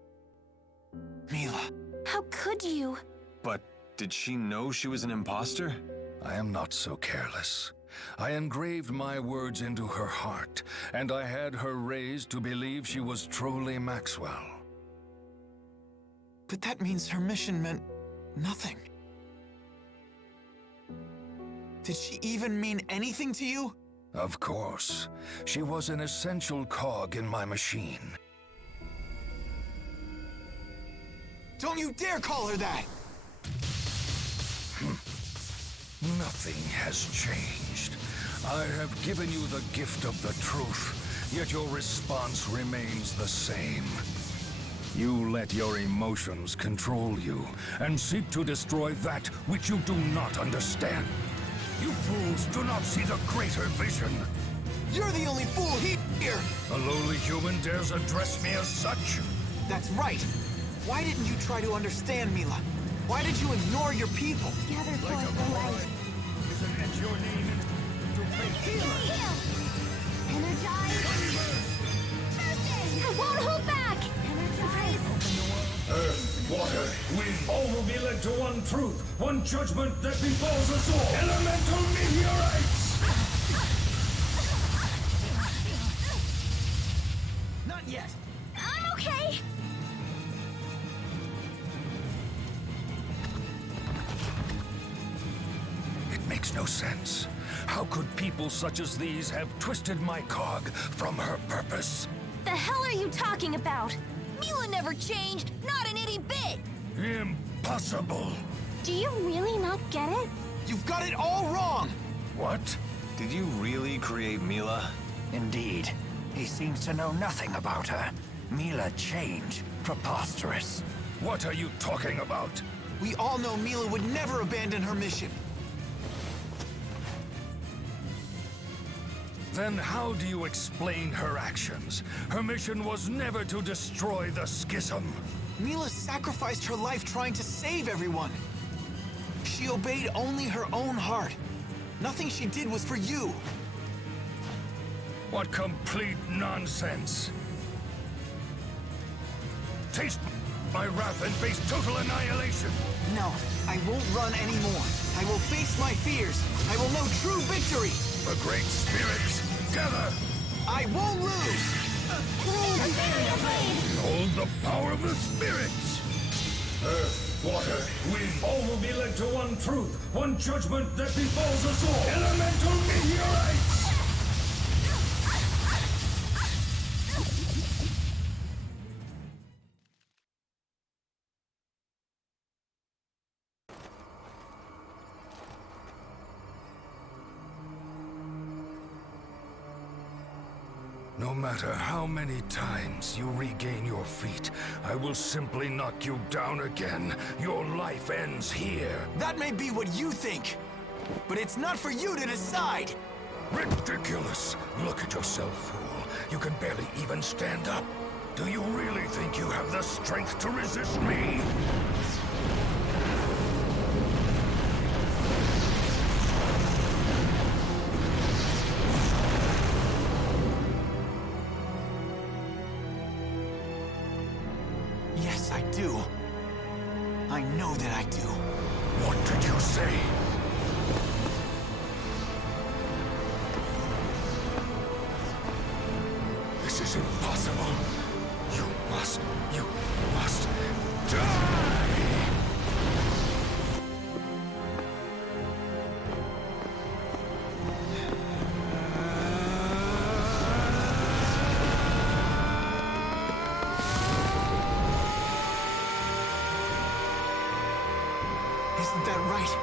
Mila. How could you? But did she know she was an imposter? I am not so careless. I engraved my words into her heart, and I had her raised to believe she was truly Maxwell. But that means her mission meant nothing. Did she even mean anything to you? Of course. She was an essential cog in my machine. Don't you dare call her that! Nothing has changed. I have given you the gift of the truth, yet your response remains the same. You let your emotions control you, and seek to destroy that which you do not understand. You fools do not see the greater vision. You're the only fool here! A lowly human dares address me as such? That's right. Why didn't you try to understand, Mila? Why did you ignore your people? Gather forth the light. Isn't it your name to Heal! Energize! I won't hold back! Energize! Earth, water, wind, all will be led to one truth, one judgment that befalls us all. Elemental meteorites! Not yet. I'm okay! It makes no sense. How could people such as these have twisted my cog from her purpose? The hell are you talking about? Mila never changed, not an itty bit! Impossible! Do you really not get it? You've got it all wrong! What? Did you really create Mila? Indeed. He seems to know nothing about her. Mila changed. Preposterous. What are you talking about? We all know Mila would never abandon her mission. Then how do you explain her actions? Her mission was never to destroy the schism. Mila sacrificed her life trying to save everyone. She obeyed only her own heart. Nothing she did was for you. What complete nonsense. Taste my wrath and face total annihilation. No, I won't run anymore. I will face my fears. I will know true victory. The great spirits, gather. I won't lose. Behold the power of the spirits. Earth, water, wind, all will be led to one truth, one judgment that befalls us all. Elemental meteorites! No matter how many times you regain your feet, I will simply knock you down again. Your life ends here. That may be what you think, but it's not for you to decide. Ridiculous! Look at yourself, fool. You can barely even stand up. Do you really think you have the strength to resist me? Yes, I do. I know that I do. What did you say? This is impossible. You must die! Isn't that right?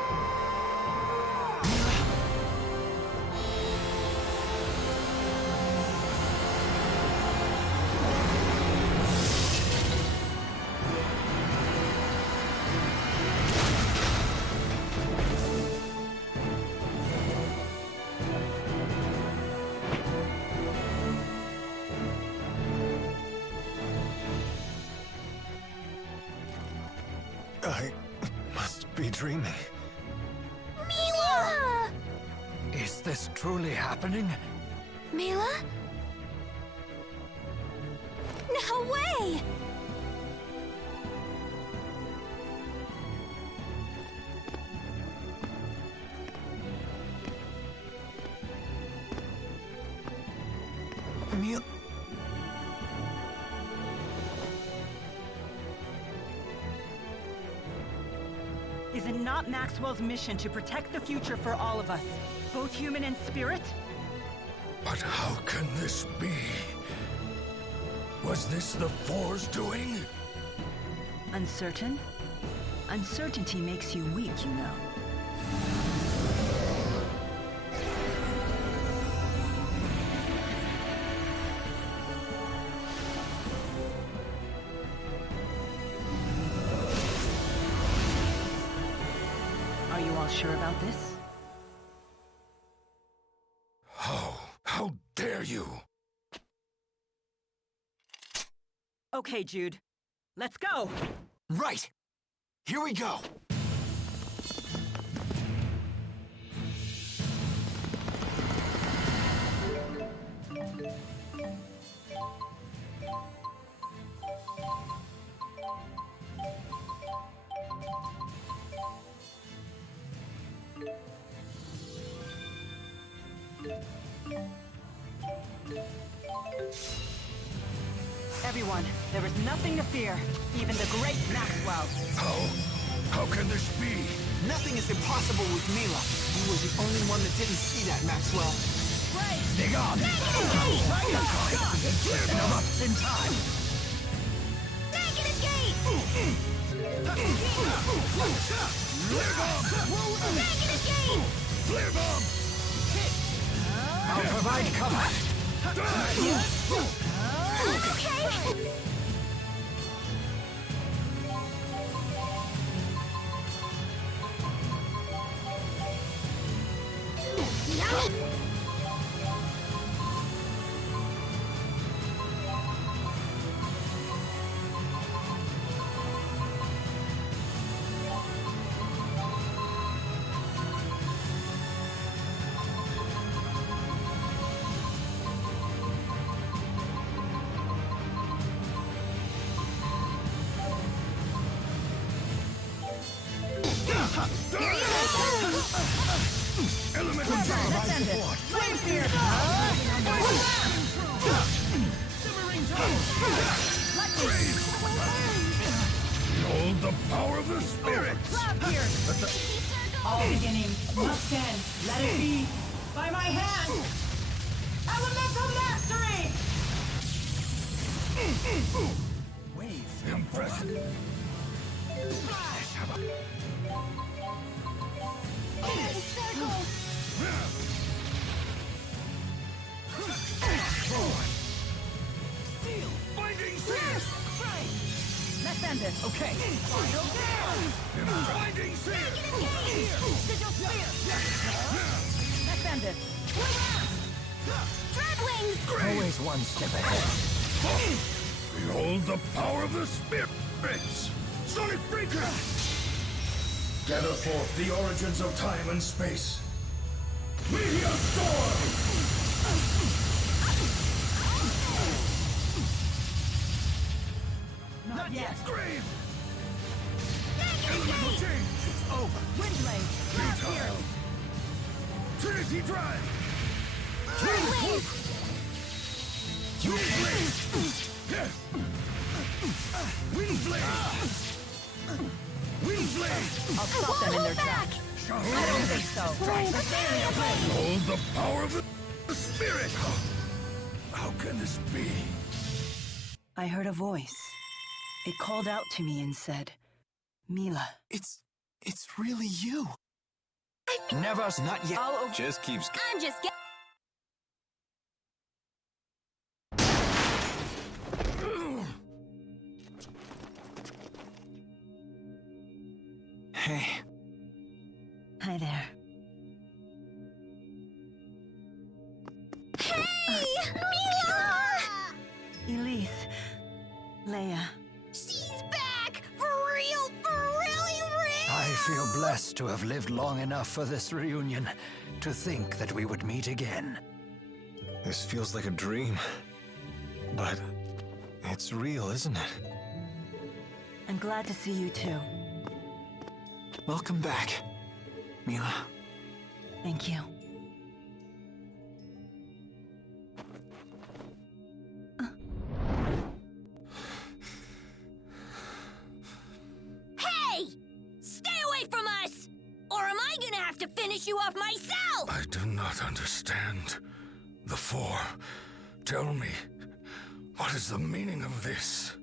I must be dreaming. Mila! Is this truly happening? Mila? No way! Mila... Is it not Maxwell's mission to protect the future for all of us, both human and spirit? But how can this be? Was this the Four's doing? Uncertain? Uncertainty makes you weak, you know. Are you all sure about this? How dare you? Okay, Jude. Let's go! Right! Here we go! Everyone, there is nothing to fear, even the great Maxwell. How can this be? Nothing is impossible with Mila. You were the only one that didn't see that, Maxwell. Dig on! Interrupt in time! Negative gate! Flare bomb! I'll provide cover. Okay! Elemental bomb! Flame Spear! Shimmering Behold the power of the spirits! Cloud Pierce! All beginnings must end. Let it be by my hand! Elemental Mastery! Wave. Impressive. Steel! Binding Sears! Let's end it. Okay. Binding Sears! Sigil Spear! Let's end it. Dreadwings! Always one step ahead. Behold the power of the spirits! Sonic Breaker! Gather forth the origins of time and space. Meteor Storm! Not yet. Grave! Elemental change! It's over! Windblade! Cloud Pierce! Trinity Drive! Dreadwings! You Windblade! Windblade! I'll stop them in their tracks. I don't think so. Right. Behold the power of the spirit! How can this be? I heard a voice. It called out to me and said, Mila. It's really you. Never. Not yet. Just keeps. I'm just getting. Hey. Hi there. Hey! Mila! Elise. Leia. She's back! For real, really real! I feel blessed to have lived long enough for this reunion to think that we would meet again. This feels like a dream. But it's real, isn't it? I'm glad to see you too. Welcome back, Mila. Thank you. Hey! Stay away from us! Or am I gonna have to finish you off myself? I do not understand. The Four. Tell me, what is the meaning of this?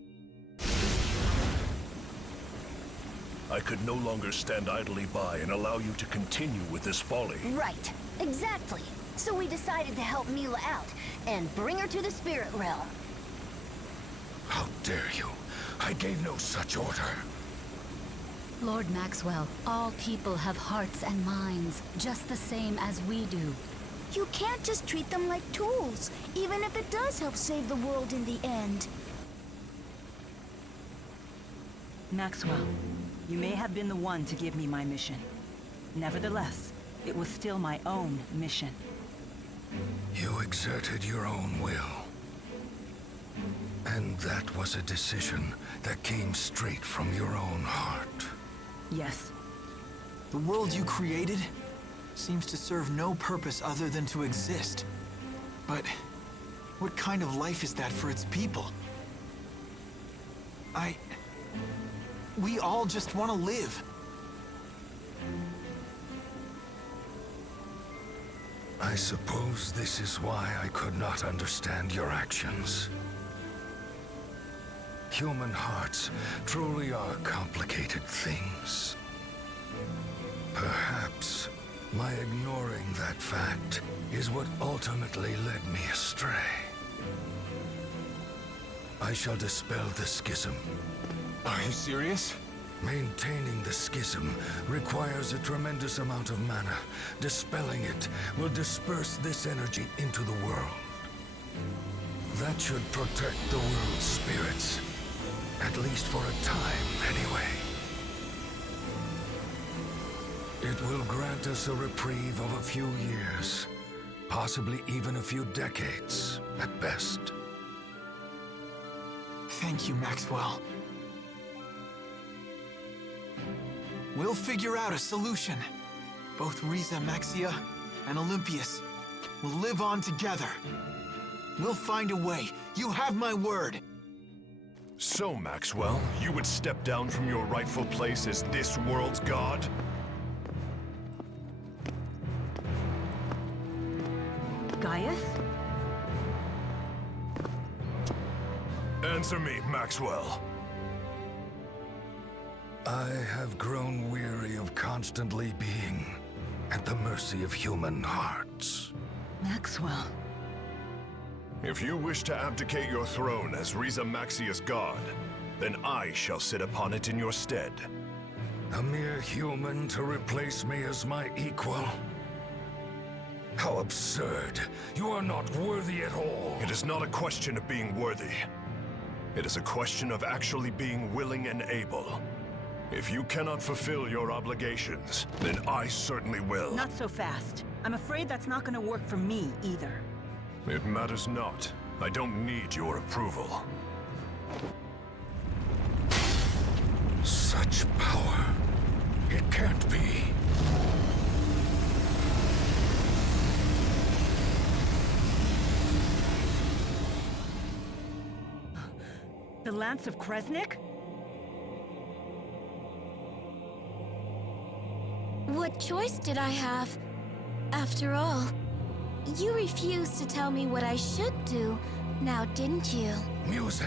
I could no longer stand idly by and allow you to continue with this folly. Right. Exactly. So we decided to help Mila out and bring her to the spirit realm. How dare you? I gave no such order. Lord Maxwell, all people have hearts and minds, just the same as we do. You can't just treat them like tools, even if it does help save the world in the end. Maxwell, you may have been the one to give me my mission. Nevertheless, it was still my own mission. You exerted your own will. And that was a decision that came straight from your own heart. Yes. The world you created seems to serve no purpose other than to exist. But what kind of life is that for its people? We all just want to live. I suppose this is why I could not understand your actions. Human hearts truly are complicated things. Perhaps my ignoring that fact is what ultimately led me astray. I shall dispel the schism. Are you serious? Maintaining the schism requires a tremendous amount of mana. Dispelling it will disperse this energy into the world. That should protect the world's spirits. At least for a time, anyway. It will grant us a reprieve of a few years. Possibly even a few decades, at best. Thank you, Maxwell. We'll figure out a solution. Both Riza Maxia and Olympius will live on together. We'll find a way. You have my word. So, Maxwell, you would step down from your rightful place as this world's god? Gaius? Answer me, Maxwell. I have grown weary of constantly being at the mercy of human hearts. Maxwell. If you wish to abdicate your throne as Riza Maxia's god, then I shall sit upon it in your stead. A mere human to replace me as my equal? How absurd. You are not worthy at all. It is not a question of being worthy. It is a question of actually being willing and able. If you cannot fulfill your obligations, then I certainly will. Not so fast. I'm afraid that's not gonna work for me either. It matters not. I don't need your approval. Such power. It can't be. The Lance of Kresnik? What choice did I have? After all, you refused to tell me what I should do, now didn't you? Muse,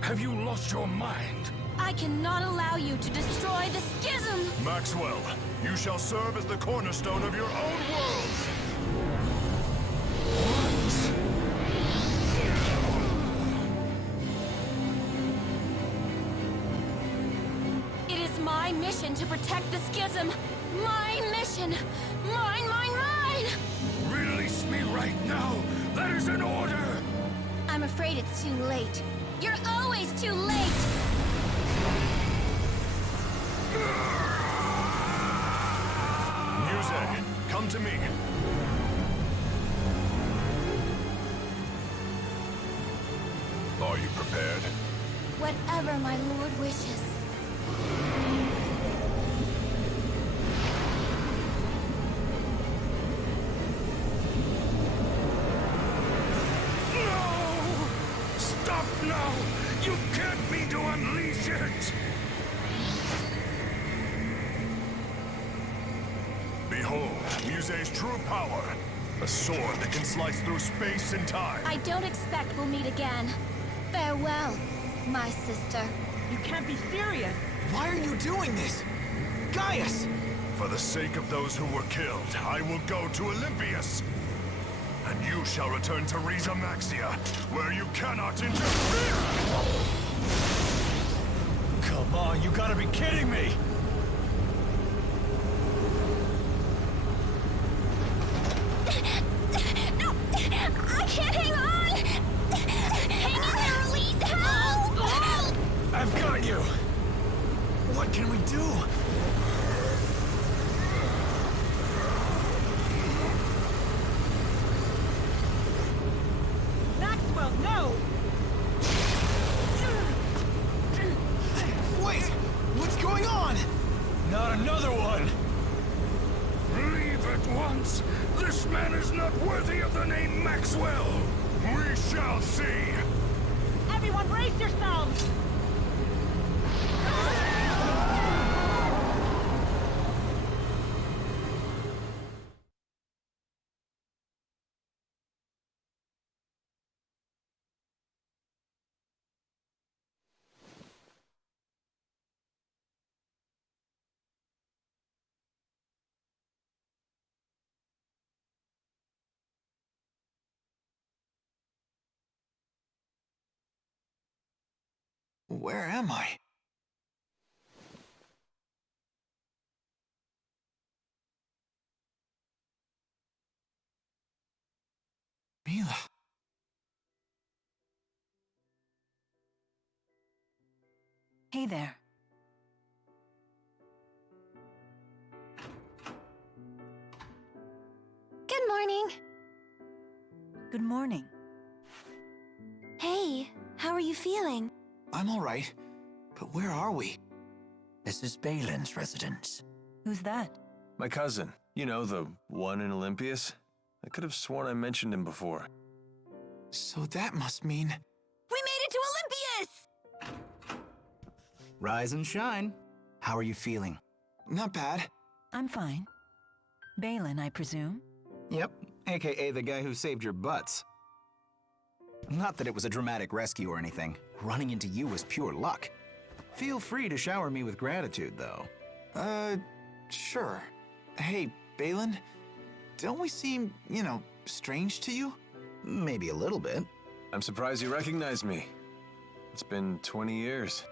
have you lost your mind? I cannot allow you to destroy the schism! Maxwell, you shall serve as the cornerstone of your own world! It is my mission to protect the schism! My mission! Mine, mine, mine! Release me right now! That is an order! I'm afraid it's too late. You're always too late! Muse, come to me. Are you prepared? Whatever my lord wishes. Stop now! You can't mean to unleash it! Behold, Muse's true power. A sword that can slice through space and time. I don't expect we'll meet again. Farewell, my sister. You can't be serious! Why are you doing this? Gaius! For the sake of those who were killed, I will go to Olympius. And you shall return to Riza Maxia, where you cannot interfere! Come on, you gotta be kidding me! No! I can't hang on! Hang in there, Elise! Help! Help! I've got you! What can we do? Maxwell, no! Wait! What's going on? Not another one! Leave at once! This man is not worthy of the name Maxwell! We shall see! Everyone brace yourselves! Where am I? Mila. Hey there. Good morning. Good morning. Hey, how are you feeling? I'm all right, but where are we? This is Balin's residence. Who's that? My cousin. You know, the one in Olympias. I could have sworn I mentioned him before. So that must mean... We made it to Olympias! Rise and shine. How are you feeling? Not bad. I'm fine. Balin, I presume? Yep, aka the guy who saved your butts. Not that it was a dramatic rescue or anything. Running into you was pure luck. Feel free to shower me with gratitude, though. Sure. Hey, Balin, don't we seem, strange to you? Maybe a little bit. I'm surprised you recognize me. It's been 20 years.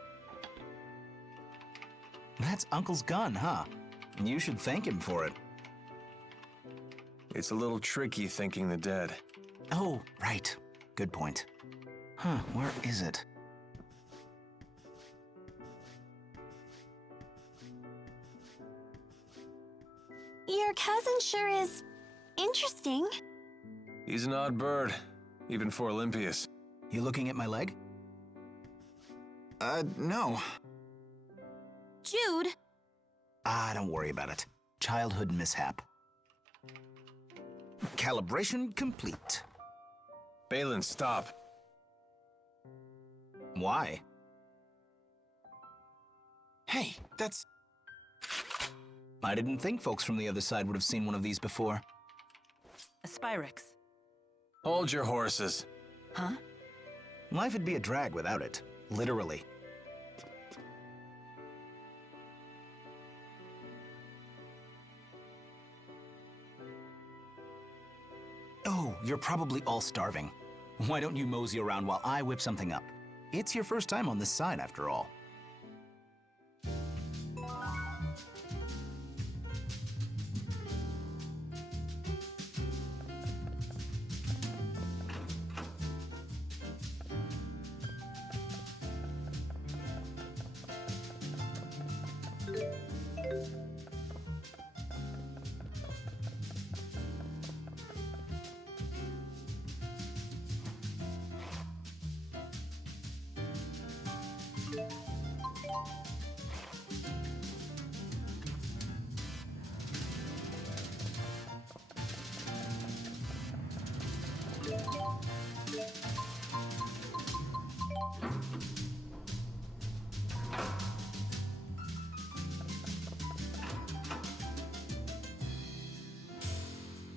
That's Uncle's gun, huh? You should thank him for it. It's a little tricky thanking the dead. Oh, right. Good point. Huh, where is it? Your cousin sure is interesting. He's an odd bird, even for Olympias. You looking at my leg? No. Jude! Don't worry about it. Childhood mishap. Calibration complete. Balin, stop. Why? Hey, that's... I didn't think folks from the other side would have seen one of these before. A Spyrex. Hold your horses. Huh? Life would be a drag without it. Literally. Oh, you're probably all starving. Why don't you mosey around while I whip something up? It's your first time on this side, after all.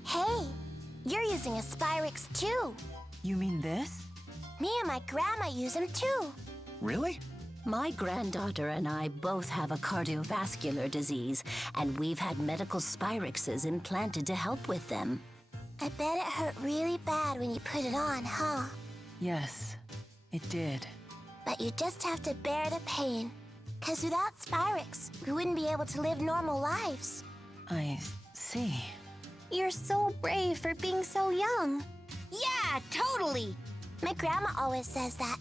Hey, you're using a Spyrex too. You mean this? Me and my grandma use them too. Really? My granddaughter and I both have a cardiovascular disease, and we've had medical Spyrexes implanted to help with them. I bet it hurt really bad when you put it on, huh? Yes, it did. But you just have to bear the pain. 'Cause without Spyrex, we wouldn't be able to live normal lives. I see. You're so brave for being so young. Yeah, totally. My grandma always says that.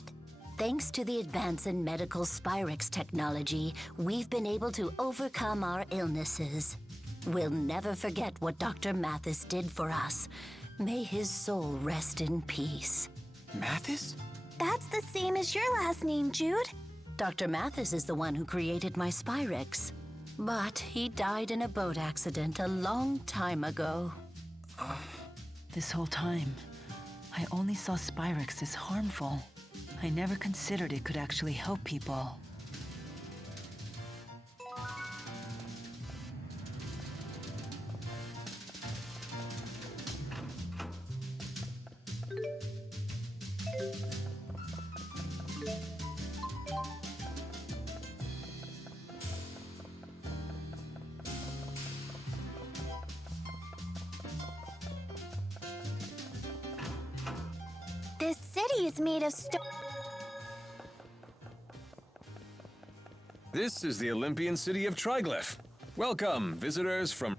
Thanks to the advance in medical Spyrex technology, we've been able to overcome our illnesses. We'll never forget what Dr. Mathis did for us. May his soul rest in peace. Mathis? That's the same as your last name, Jude. Dr. Mathis is the one who created my Spyrex. But he died in a boat accident a long time ago. This whole time, I only saw Spyrex as harmful. I never considered it could actually help people. This city is made of stone. This is the Olympian city of Triglyph. Welcome, visitors from...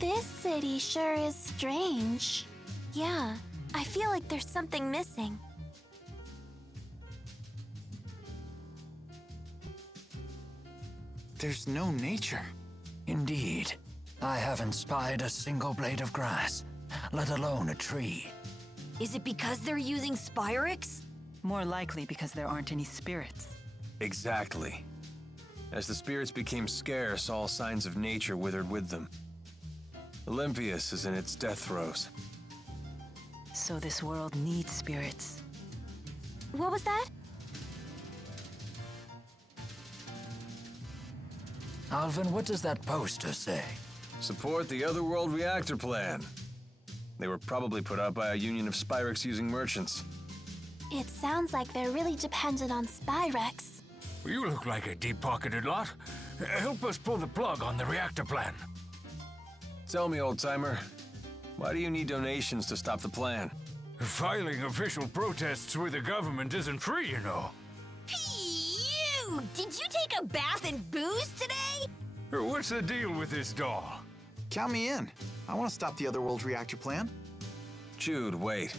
This city sure is strange. Yeah, I feel like there's something missing. There's no nature. Indeed. I haven't spied a single blade of grass, let alone a tree. Is it because they're using Spyrix? More likely because there aren't any spirits. Exactly. As the spirits became scarce, all signs of nature withered with them. Olympias is in its death throes. So this world needs spirits. What was that? Alvin, what does that poster say? Support the Otherworld Reactor Plan. They were probably put out by a union of Spyrix-using merchants. It sounds like they're really dependent on Spyrex. You look like a deep-pocketed lot. Help us pull the plug on the reactor plan. Tell me, old-timer, why do you need donations to stop the plan? Filing official protests with the government isn't free, you know. Phew! Did you take a bath in booze today? What's the deal with this doll? Count me in. I want to stop the Otherworld reactor plan. Jude, wait.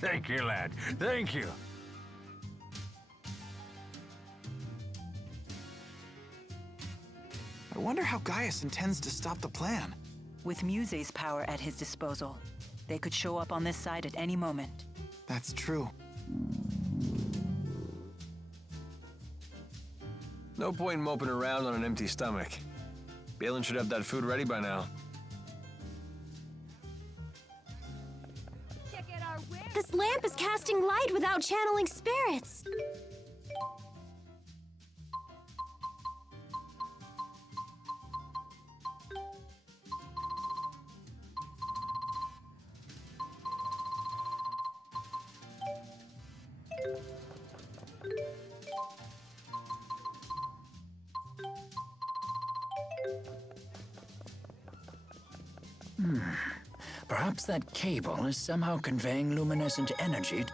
Thank you, lad. Thank you. I wonder how Gaius intends to stop the plan. With Muse's power at his disposal, they could show up on this side at any moment. That's true. No point in moping around on an empty stomach. Balin should have that food ready by now. This lamp is casting light without channeling spirits. Perhaps that cable is somehow conveying luminescent energy